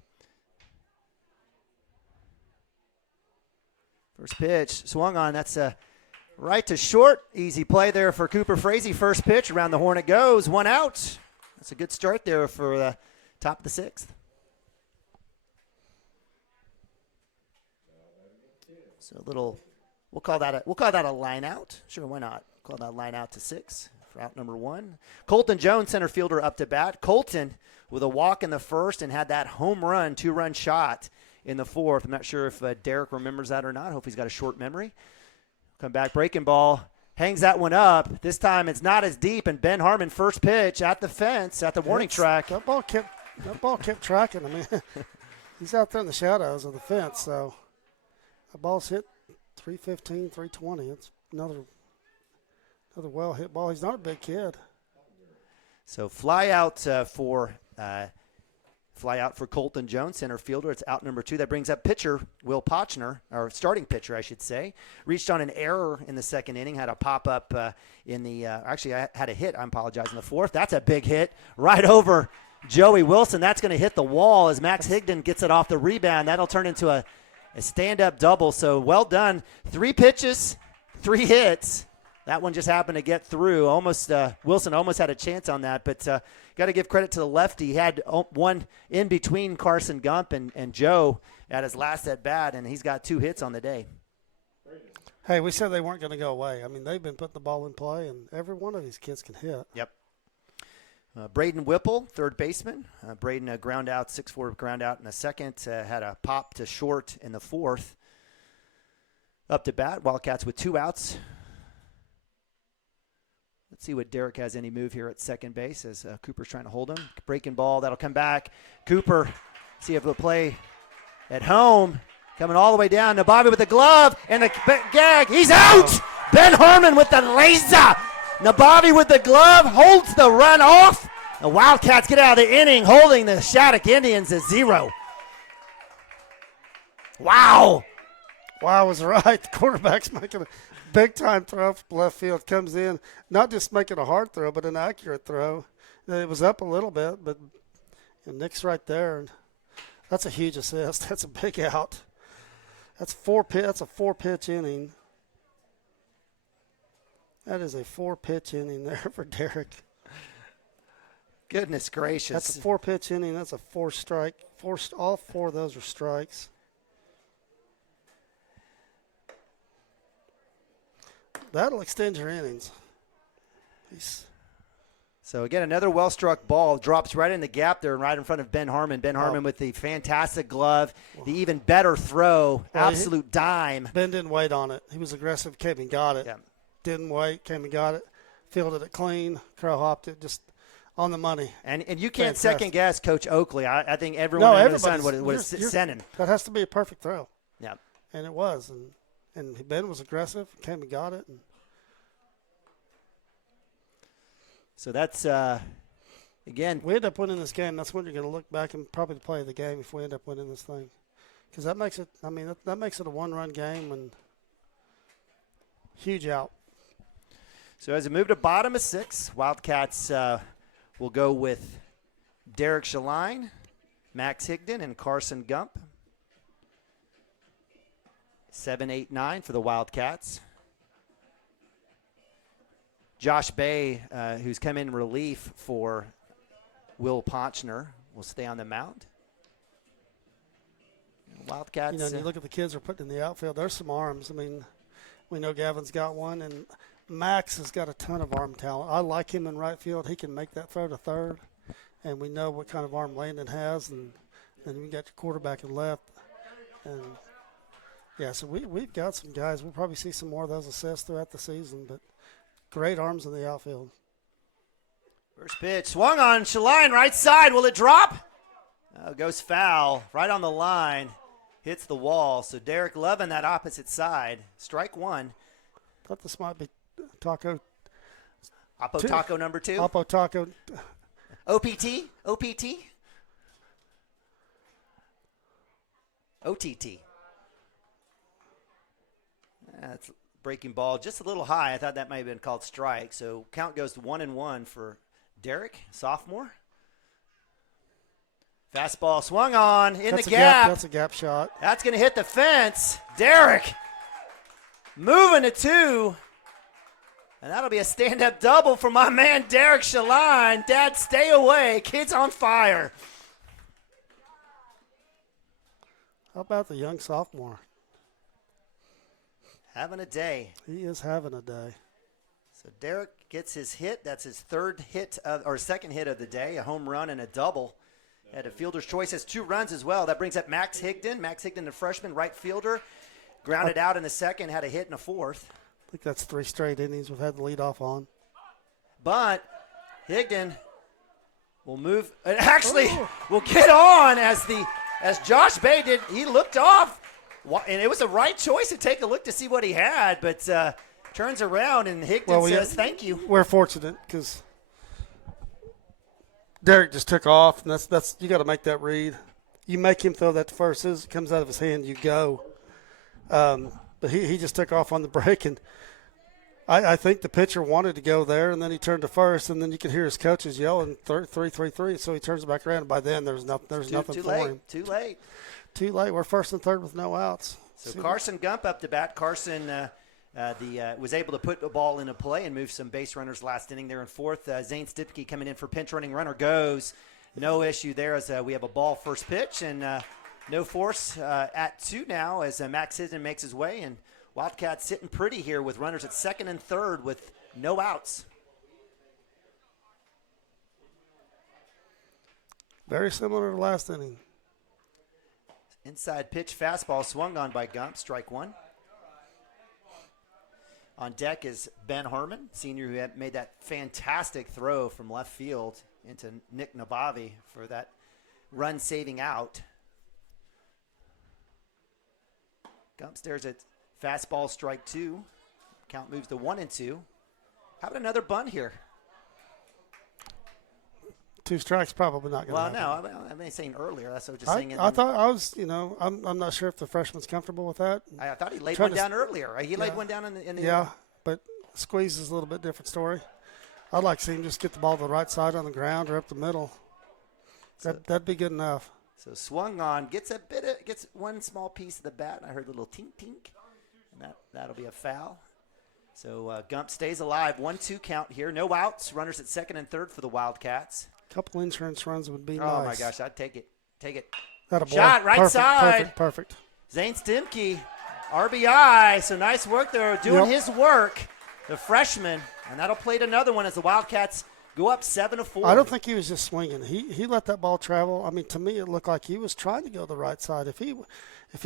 First pitch swung on. That's a right to short. Easy play there for Cooper Frazee. First pitch around the horn it goes. 1 out. That's a good start there for the top of the 6th. So a little, we'll call that a line out. Sure, why not? Call that line out to 6 for out number 1. Colton Jones, center fielder, up to bat. Colton with a walk in the first and had that home run, 2-run shot in the 4th. I'm not sure if Derek remembers that or not. Hope he's got a short memory. Come back, breaking ball. Hangs that one up. This time it's not as deep, and Ben Harmon, first pitch at the fence, at the warning track. That ball kept tracking. I mean, he's out there in the shadows of the fence, so the ball's hit 315, 320. It's another well-hit ball. He's not a big kid. So fly out for Colton Jones, center fielder. It's out number 2. That brings up pitcher Will Pochner, or starting pitcher, I should say. Reached on an error in the second inning. Had a pop-up in the actually, I had a hit, I apologize, in the 4th. That's a big hit right over Joey Wilson. That's going to hit the wall as Max Higdon gets it off the rebound. That'll turn into a stand-up double. So well done. 3 pitches, 3 hits. That one just happened to get through. Wilson almost had a chance on that, but got to give credit to the lefty. He had one in between Carson Gump and Joe at his last at bat, and he's got 2 hits on the day. Hey, we said they weren't going to go away. I mean, they've been putting the ball in play, and every one of these kids can hit. Yep. Braden Whipple, third baseman. Braden, a ground out, 6'4" ground out in the second. Had a pop to short in the 4th. Up to bat, Wildcats with 2 outs. Let's see what Derek has any move here at second base as Cooper's trying to hold him. Breaking ball, that'll come back. Cooper, see if he'll play at home. Coming all the way down to Bobby with the glove and the gag. He's out! Ben Harmon with the laser. Nabavi with the glove holds the run off. The Wildcats get out of the inning holding the Shattuck Indians at 0. Wow. Wow was right. The quarterback's making a big-time throw from left field. Comes in, not just making a hard throw, but an accurate throw. It was up a little bit, but Nick's right there. That's a huge assist. That's a big out. That's a 4-pitch inning. That is a 4-pitch inning there for Derek. Goodness gracious. That's a 4-pitch inning. That's a 4-strike. All 4 of those are strikes. That'll extend your innings. So, again, another well-struck ball drops right in the gap there and right in front of Ben Harmon. Ben Harmon with the fantastic glove, the even better throw, absolute dime. Ben didn't wait on it. He was aggressive, came and got it. Yeah. Didn't wait, came and got it. Fielded it clean, crow hopped it, just on the money. And you can't second-guess Coach Oakley. I think everyone under the sun was sending. That has to be a perfect throw. Yeah. And it was. And Ben was aggressive, came and got it. So that's, again. We end up winning this game. That's when you're going to look back and probably play the game if we end up winning this thing. Because that makes it, that makes it a 1-run game and huge out. So as we move to bottom of 6, Wildcats will go with Derek Shaline, Max Higdon, and Carson Gump. 7, 8, 9 for the Wildcats. Josh Bay, who's come in relief for Will Pochner, will stay on the mound. Wildcats. You look at the kids we're putting in the outfield, there's some arms. I mean, we know Gavin's got one, and Max has got a ton of arm talent. I like him in right field. He can make that throw to third, and we know what kind of arm Landon has, and we got your quarterback in left. And, yeah, so we've got some guys. We'll probably see some more of those assists throughout the season, but great arms in the outfield. First pitch swung on Shaline, right side. Will it drop? Goes foul right on the line. Hits the wall. So Derek loving that opposite side. Strike 1. Thought this might be Taco. Oppo Taco number 2. Oppo Taco. OPT. OTT. That's breaking ball just a little high. I thought that might have been called strike. So count goes to 1-1 for Derek, sophomore. Fastball swung on in the gap. That's a gap shot. That's going to hit the fence. Derek moving to 2. And that'll be a stand-up double for my man Derek Shaline. Dad, stay away. Kid's on fire. How about the young sophomore? Having a day. He is having a day. So Derek gets his hit. That's his second hit of the day, a home run and a double. Had a fielder's choice, has 2 runs as well. That brings up Max Higdon. Max Higdon, the freshman right fielder, grounded out in the second, had a hit in the 4th. I think that's 3 straight innings we've had the leadoff on. But Higdon will move. Actually, will get on as Josh Bay did. He looked off, and it was the right choice to take a look to see what he had. But turns around and Higdon says, "Thank you." We're fortunate because Derek just took off, and that's you got to make that read. You make him throw that to first. As it comes out of his hand, you go. But he just took off on the break, and I think the pitcher wanted to go there, and then he turned to first, and then you could hear his coaches yelling 3-3-3. So he turns it back around, and by then there's nothing for him. Too late. Too late. We're 1st and 3rd with no outs. So Carson Gump up to bat. Carson was able to put the ball into play and move some base runners last inning there in 4th. Zane Stipke coming in for pinch running. Runner goes. No issue there as we have a ball first pitch, and no force at 2 now as Max Higdon makes his way. And Wildcats sitting pretty here with runners at 2nd and 3rd with no outs. Very similar to last inning. Inside pitch fastball swung on by Gump, strike 1. On deck is Ben Harmon, senior, who had made that fantastic throw from left field into Nick Nabavi for that run-saving out. Gump stares at fastball, strike 2. Count moves to 1-2. How about another bunt here? 2 strikes probably not going to happen. Well, no, I've been saying earlier. That's what I was just saying. I thought I was, I'm not sure if the freshman's comfortable with that. I thought he laid one down earlier. He laid one down in the Yeah, but squeeze is a little bit different story. I'd like to see him just get the ball to the right side on the ground or up the middle. That'd be good enough. So swung on, gets one small piece of the bat, and I heard a little tink tink, and that'll be a foul. So Gump stays alive. 1-2 count here. No outs. Runners at 2nd and 3rd for the Wildcats. Couple insurance runs would be nice. Oh my gosh, I'd take it. Take it. Shot right side. Perfect. Zane Stimke, RBI. So nice work there, doing his work, the freshman, and that'll plate another one as the Wildcats go up 7-4. I don't think he was just swinging. He let that ball travel. I mean, to me, it looked like he was trying to go the right side. If he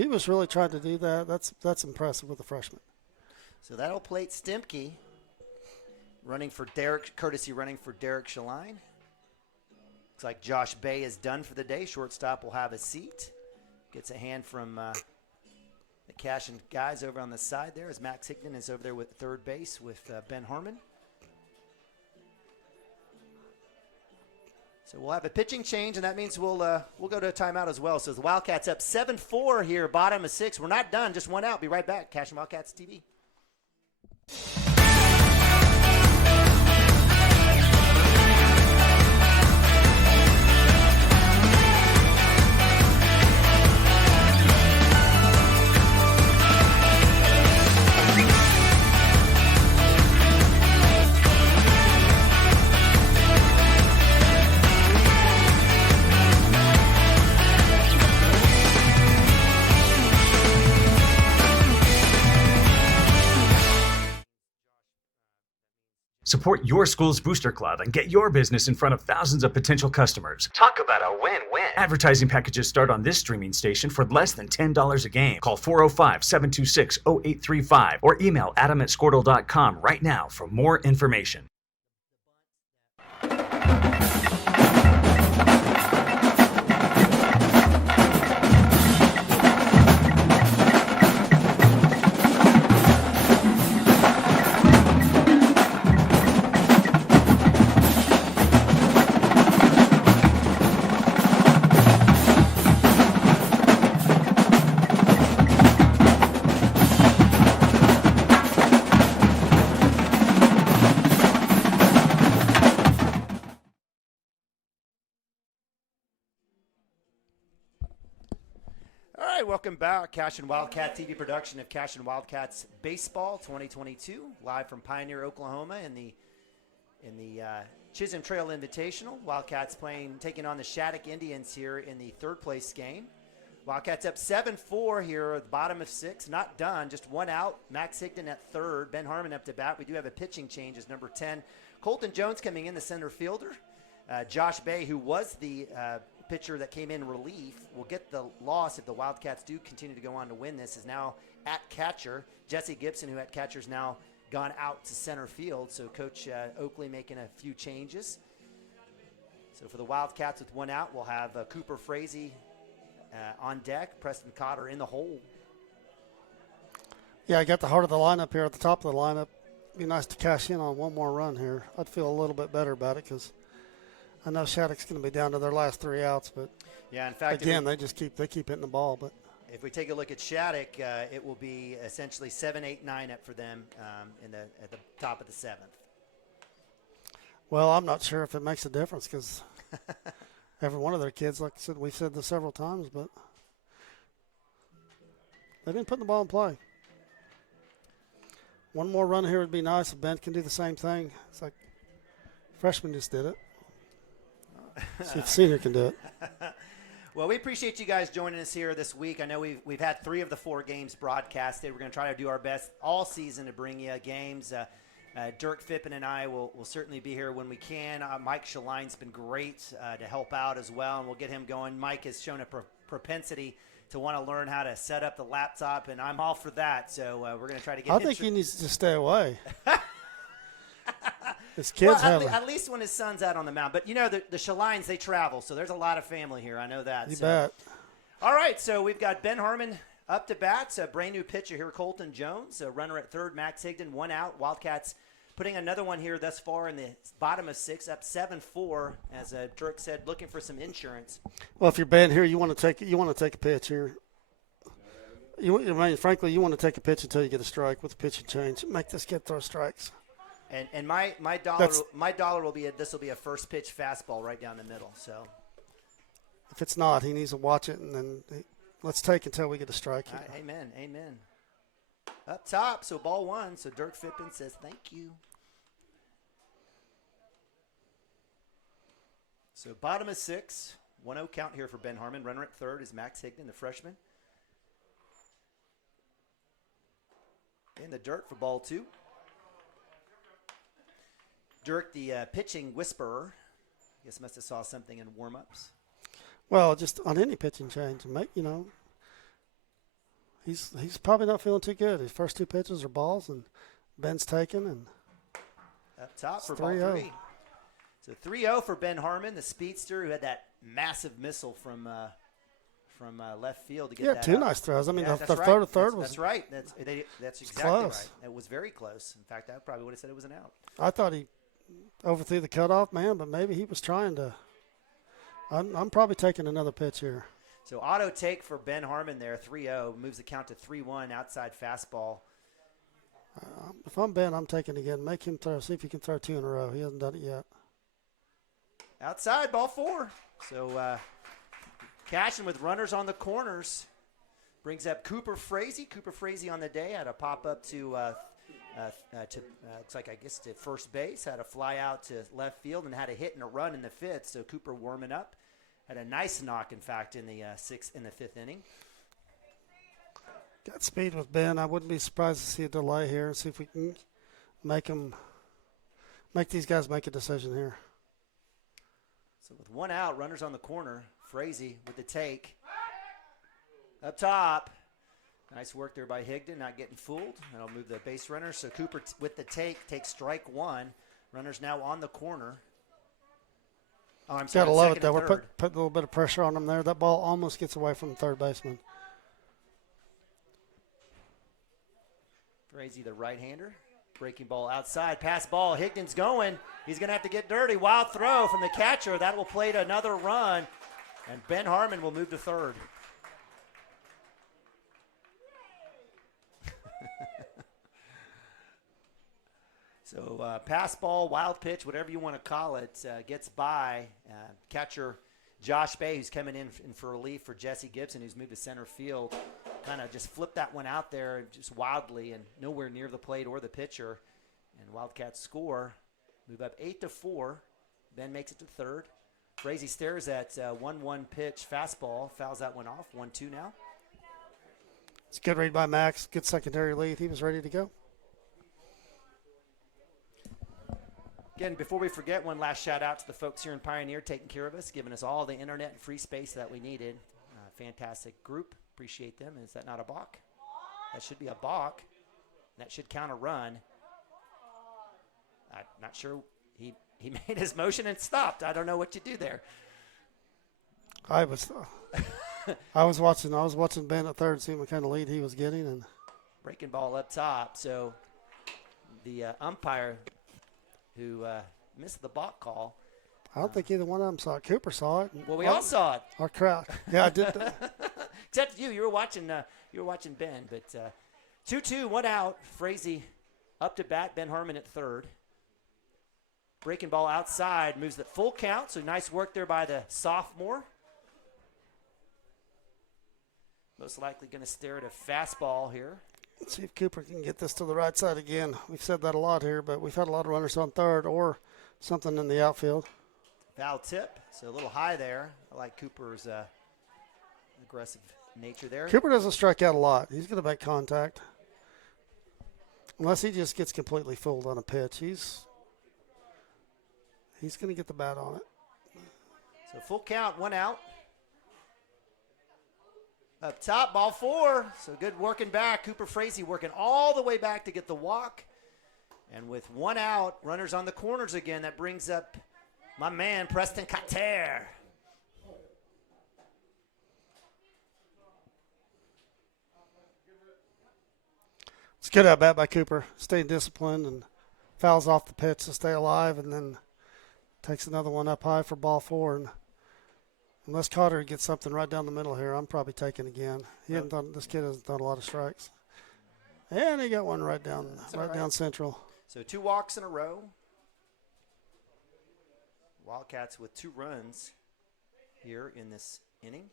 was really trying to do that, that's impressive with the freshman. So that'll plate Stimke, running for Derek Shaline. Looks like Josh Bay is done for the day. Shortstop will have a seat. Gets a hand from the Cashion guys over on the side there as Max Higdon is over there with third base with Ben Harmon. So we'll have a pitching change, and that means we'll go to a timeout as well. So the Wildcats up 7-4 here, bottom of 6. We're not done, just one out. Be right back. Cashion Wildcats TV. Support your school's booster club and get your business in front of thousands of potential customers. Talk about a win-win. Advertising packages start on this streaming station for less than $10 a game. Call 405-726-0835 or email adam@squirtle.com right now for more information. right, welcome back. Cashion Wildcat TV production of Cashion Wildcats Baseball 2022, live from Pioneer, Oklahoma in the Chisholm Trail Invitational. Wildcats taking on the Shattuck Indians here in the third place game. Wildcats up 7-4 here at the bottom of 6. Not done, just one out. Max Higdon at third. Ben Harmon up to bat. We do have a pitching change as number 10. Colton Jones coming in, the center fielder. Josh Bay, who was the pitcher that came in relief, will get the loss if the Wildcats do continue to go on to win this, is now at catcher. Jesse Gibson, who at catcher, is now gone out to center field. So Coach Oakley making a few changes. So for the Wildcats with one out, we'll have Cooper Frazee on deck, Preston Cotter in the hole. Yeah, I got the heart of the lineup here at the top of the lineup. It'd be nice to cash in on one more run here. I'd feel a little bit better about it because I know Shattuck's going to be down to their last 3 outs, but yeah, in fact, again, they keep hitting the ball. But if we take a look at Shattuck, it will be essentially 7, 8, 9 up for them at the top of the 7th. Well, I'm not sure if it makes a difference because every one of their kids, like I said, we've said this several times, but they've been putting the ball in play. One more run here would be nice if Ben can do the same thing. It's like freshman just did it. See if senior can do it. Well, we appreciate you guys joining us here this week. I know we've had 3 of the 4 games broadcasted. We're going to try to do our best all season to bring you games. Dirk Phippen and I will certainly be here when we can. Mike Shaline's been great to help out as well, and we'll get him going. Mike has shown a propensity to want to learn how to set up the laptop, and I'm all for that. So we're going to try to get him. I think he needs to stay away. His kids at least when his son's out on the mound. But, you know, the Shalines, they travel, so there's a lot of family here. I know that. You bet. All right, so we've got Ben Harmon up to bat, a brand-new pitcher here, Colton Jones, a runner at third, Max Higdon, 1 out. Wildcats putting another one here thus far in the bottom of 6, up 7-4, as Dirk said, looking for some insurance. Well, if you're Ben here, you want to take a pitch here. Frankly, you want to take a pitch until you get a strike with a pitching change. Make this kid throw strikes. And my dollar will be this will be a first pitch fastball right down the middle. So if it's not, he needs to watch it, and then let's take until we get a strike here. Amen. Up top, so ball 1. So Dirk Phippen says thank you. So bottom of 6, 1-0 count here for Ben Harmon. Runner at third is Max Higdon, the freshman. In the dirt for ball 2. Dirk, the pitching whisperer, I guess must have saw something in warm-ups. Well, just on any pitching change, he's probably not feeling too good. His first 2 pitches are balls, and Ben's taken, and up top for ball 3. So 3-0 for Ben Harmon, the speedster who had that massive missile from left field to get that 2 out. nice throws. I mean, the right. third was that's right. That's exactly close. Right. It was very close. In fact, I probably would have said it was an out. I thought he overthrew the cutoff man, but maybe he was trying to. I'm probably taking another pitch here. So auto take for Ben Harmon there, 3-0, moves the count to 3-1, outside fastball. If I'm Ben, I'm taking again. Make him throw. See if he can throw 2 in a row. He hasn't done it yet. Outside, ball 4. So Cashion with runners on the corners brings up Cooper Frazee. Cooper Frazee on the day had a pop up to looks like, I guess, to first base, had a fly out to left field, and had a hit and a run in the 5th. So Cooper warming up. Had a nice knock, in fact, in the 5th inning. Got speed with Ben. I wouldn't be surprised to see a delay here and see if we can make these guys make a decision here. So with 1 out, runners on the corner. Frazee with the take. Up top. Nice work there by Higdon, not getting fooled. That'll move the base runner. So Cooper with the take takes strike 1. Runners now on the corner. Oh, I'm sorry. Gotta love it, though. We're putting a little bit of pressure on them there. That ball almost gets away from the third baseman. Frazee, the right-hander. Breaking ball outside. Pass ball. Higdon's going. He's going to have to get dirty. Wild throw from the catcher. That will play to another run. And Ben Harmon will move to third. So pass ball, wild pitch, whatever you want to call it, gets by. Catcher Josh Bay, who's coming in for relief for Jesse Gibson, who's moved to center field, kind of just flipped that one out there just wildly and nowhere near the plate or the pitcher. And Wildcats score, move up 8-4. Ben makes it to third. Frazee stares at 1-1 pitch fastball, fouls that one off. 1-2 now. It's a good read by Max. Good secondary lead. He was ready to go. Again, before we forget, one last shout out to the folks here in Pioneer taking care of us, giving us all the internet and free space that we needed. Fantastic group. Appreciate them. Is that not a balk? That should be a balk. That should count a run. I'm not sure. He made his motion and stopped. I don't know what you do there. I was watching Ben at third, seeing what kind of lead he was getting, and breaking ball up top. So the umpire who missed the balk call. I don't think either one of them saw it. Cooper saw it. Well, we all saw it. Our crowd. Yeah, I did. Except you. You were watching Ben. But 2-2, 1 out. Frazee up to bat. Ben Harmon at third. Breaking ball outside, moves at full count, so nice work there by the sophomore. Most likely going to stare at a fastball here. Let's see if Cooper can get this to the right side again. We've said that a lot here, but we've had a lot of runners on third or something in the outfield. Foul tip, so a little high there. I like Cooper's aggressive nature there. Cooper doesn't strike out a lot. He's going to make contact. Unless he just gets completely fooled on a pitch. He's going to get the bat on it. So full count, 1 out. Up top, ball 4. So good working back. Cooper Frazee working all the way back to get the walk. And with 1 out, runners on the corners again. That brings up my man, Preston Cotter. It's good at bat by Cooper. Staying disciplined and fouls off the pitch to stay alive, and then takes another one up high for ball 4. And unless Cotter gets something right down the middle here, I'm probably taking again. This kid hasn't done a lot of strikes. And he got one right down central. So 2 walks in a row. Wildcats with 2 runs here in this inning.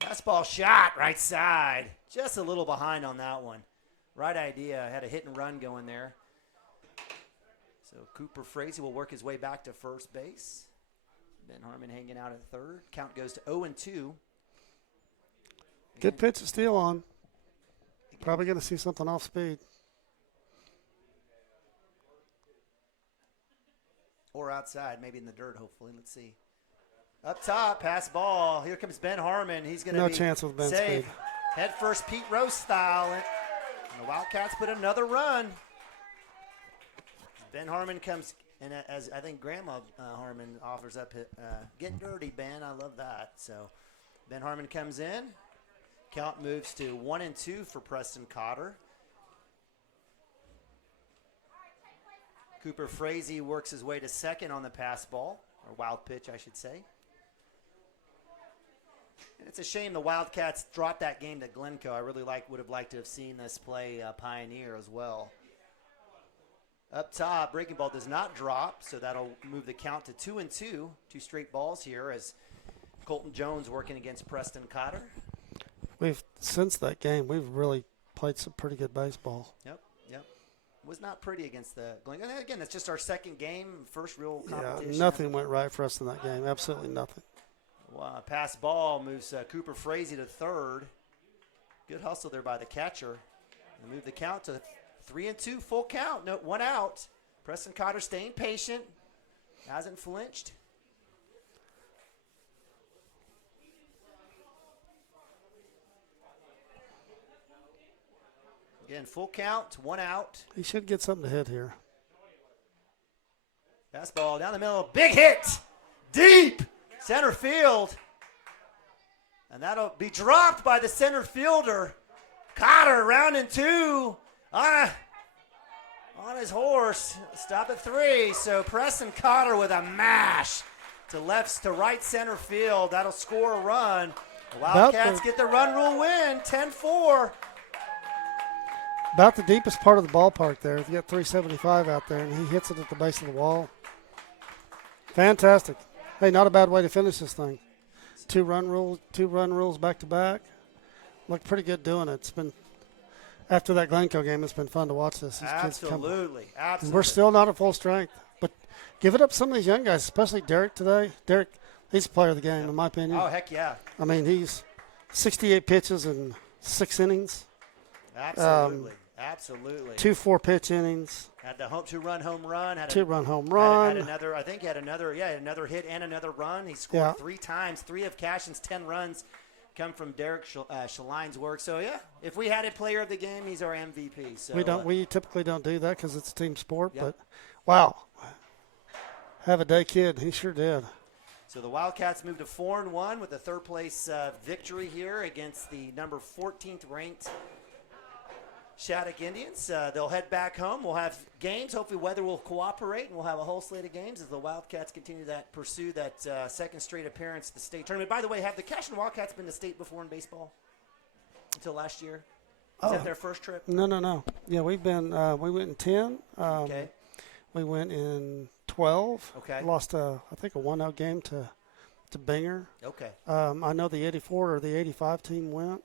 Fastball shot, right side. Just a little behind on that one. Right idea. Had a hit and run going there. So Cooper Frazee will work his way back to first base. Ben Harmon hanging out at third. Count goes to 0-2. Good pitch to steal on. Probably going to see something off speed. Or outside, maybe in the dirt, hopefully. Let's see. Up top, pass ball. Here comes Ben Harmon. He's going to no be chance with Ben's safe. speed. Head first, Pete Rose style. And the Wildcats put another run. Ben Harmon comes, and as I think Grandma Harmon offers up, get dirty, Ben. I love that. So Ben Harmon comes in. Count moves to 1-2 for Preston Cotter. Cooper Frazee works his way to second on the pass ball, or wild pitch, I should say. And it's a shame the Wildcats dropped that game to Glencoe. I really would have liked to have seen this play Pioneer as well. Up top, breaking ball does not drop, so that'll move the count to 2-2. 2 straight balls here as Colton Jones working against Preston Cotter. Since that game, we've really played some pretty good baseball. Yep. Was not pretty against the Glencoe. And again, it's just our second game, first real competition. Yeah, nothing went right for us in that game. Absolutely nothing. Pass ball moves Cooper Frazee to third. Good hustle there by the catcher. And move the count to 3-2, full count. No, 1 out. Preston Cotter staying patient. Hasn't flinched. Again, full count, 1 out. He should get something to hit here. Fastball down the middle. Big hit. Deep. Center field. And that'll be dropped by the center fielder. Cotter rounding 2 on his horse. Stop at 3. So Preston Cotter with a mash to right center field. That'll score a run. The Wildcats get the run rule win, 10-4. about the deepest part of the ballpark there. You got 375 out there, and he hits it at the base of the wall. Fantastic. Hey, not a bad way to finish this thing. Two run rules back to back. Looked pretty good doing it. It's been after that Glencoe game. It's been fun to watch this. These Absolutely. kids we're still not at full strength, but give it up some of these young guys, especially Derek today. Derek, he's the player of the game in my opinion. Oh heck yeah! I mean, he's 68 pitches and 6 innings. Absolutely. 2 4-pitch innings. Had the two-run home run. Had home run. Had another. I think he had another hit and another run. He scored 3 times. 3 of Cashion's 10 runs come from Derek Schaline's work. So yeah, if we had a player of the game, he's our MVP. So we typically don't do that because it's a team sport. Yep. But wow, have a day, kid. He sure did. So the Wildcats moved to 4-1 with a third-place victory here against the number 14th ranked Shattuck Indians. They'll head back home. We'll have games. Hopefully weather will cooperate, and we'll have a whole slate of games as the Wildcats continue to pursue that second straight appearance at the state tournament. By the way, have the Cashion Wildcats been to state before in baseball until last year? Is that their first trip? No. Yeah, we've been we went in 10. Okay. We went in 12. Okay. Lost, I think, a 1-0 game to Binger. Okay. I know the 84 or the 85 team went.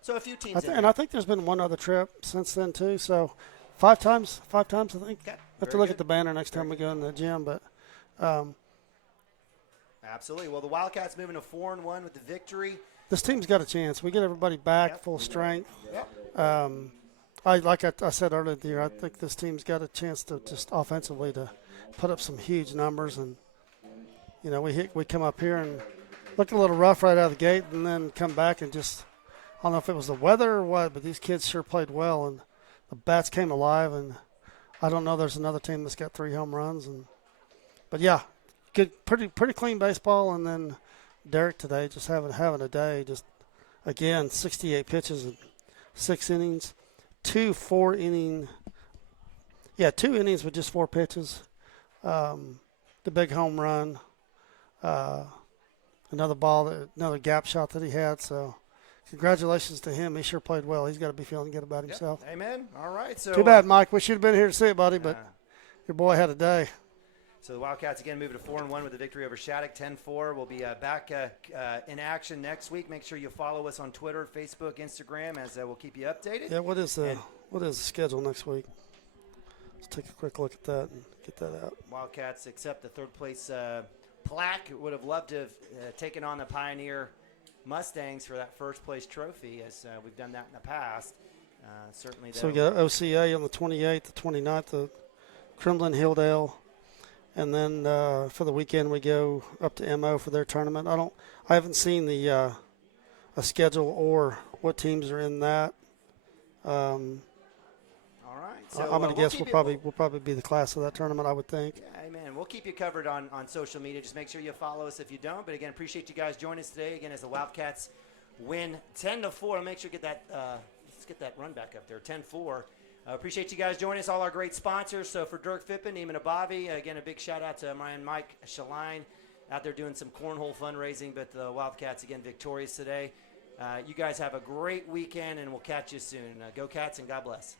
So a few teams and I think there's been one other trip since then, too. So 5 times, I think. Okay. Have to look at the banner next time we go in the gym. But absolutely. Well, the Wildcats moving to 4-1 with the victory. This team's got a chance. We get everybody back full strength. Yep. I said earlier in the year, I think this team's got a chance to just offensively to put up some huge numbers. And, you know, we come up here and look a little rough right out of the gate and then come back and just – I don't know if it was the weather or what, but these kids sure played well, and the bats came alive. And I don't know, there's another team that's got 3 home runs, but yeah, good, pretty clean baseball. And then Derek today just having a day. Just again, 68 pitches and 6 innings, 2 4-inning. Yeah, 2 innings with just 4 pitches. The big home run, another gap shot that he had. So. Congratulations to him. He sure played well. He's got to be feeling good about himself. Yep. Amen. All right. So too bad, Mike. We should have been here to see it, buddy, but your boy had a day. So the Wildcats again moving to 4-1 with a victory over Shattuck, 10-4. We'll be back in action next week. Make sure you follow us on Twitter, Facebook, Instagram, as we'll keep you updated. Yeah. What is the schedule next week? Let's take a quick look at that and get that out. Wildcats accept the third place plaque. Would have loved to have taken on the Pioneer Mustangs for that first place trophy, as we've done that in the past. Certainly. So we got OCA on the 28th, the 29th, the Crimlin Hilldale, and then for the weekend we go up to MO for their tournament. I haven't seen the a schedule or what teams are in that. All right. So I'm going to guess we'll probably be the class of that tournament, I would think. Yeah, amen. We'll keep you covered on social media. Just make sure you follow us if you don't. But again, appreciate you guys joining us today. Again, as the Wildcats win 10-4. Make sure to get that. Let's get that run back up there. 10-4. Appreciate you guys joining us. All our great sponsors. So for Dirk Fippen, Eamon Abavi, again a big shout out to Mike Shaline out there doing some cornhole fundraising. But the Wildcats again victorious today. You guys have a great weekend, and we'll catch you soon. Go Cats, and God bless.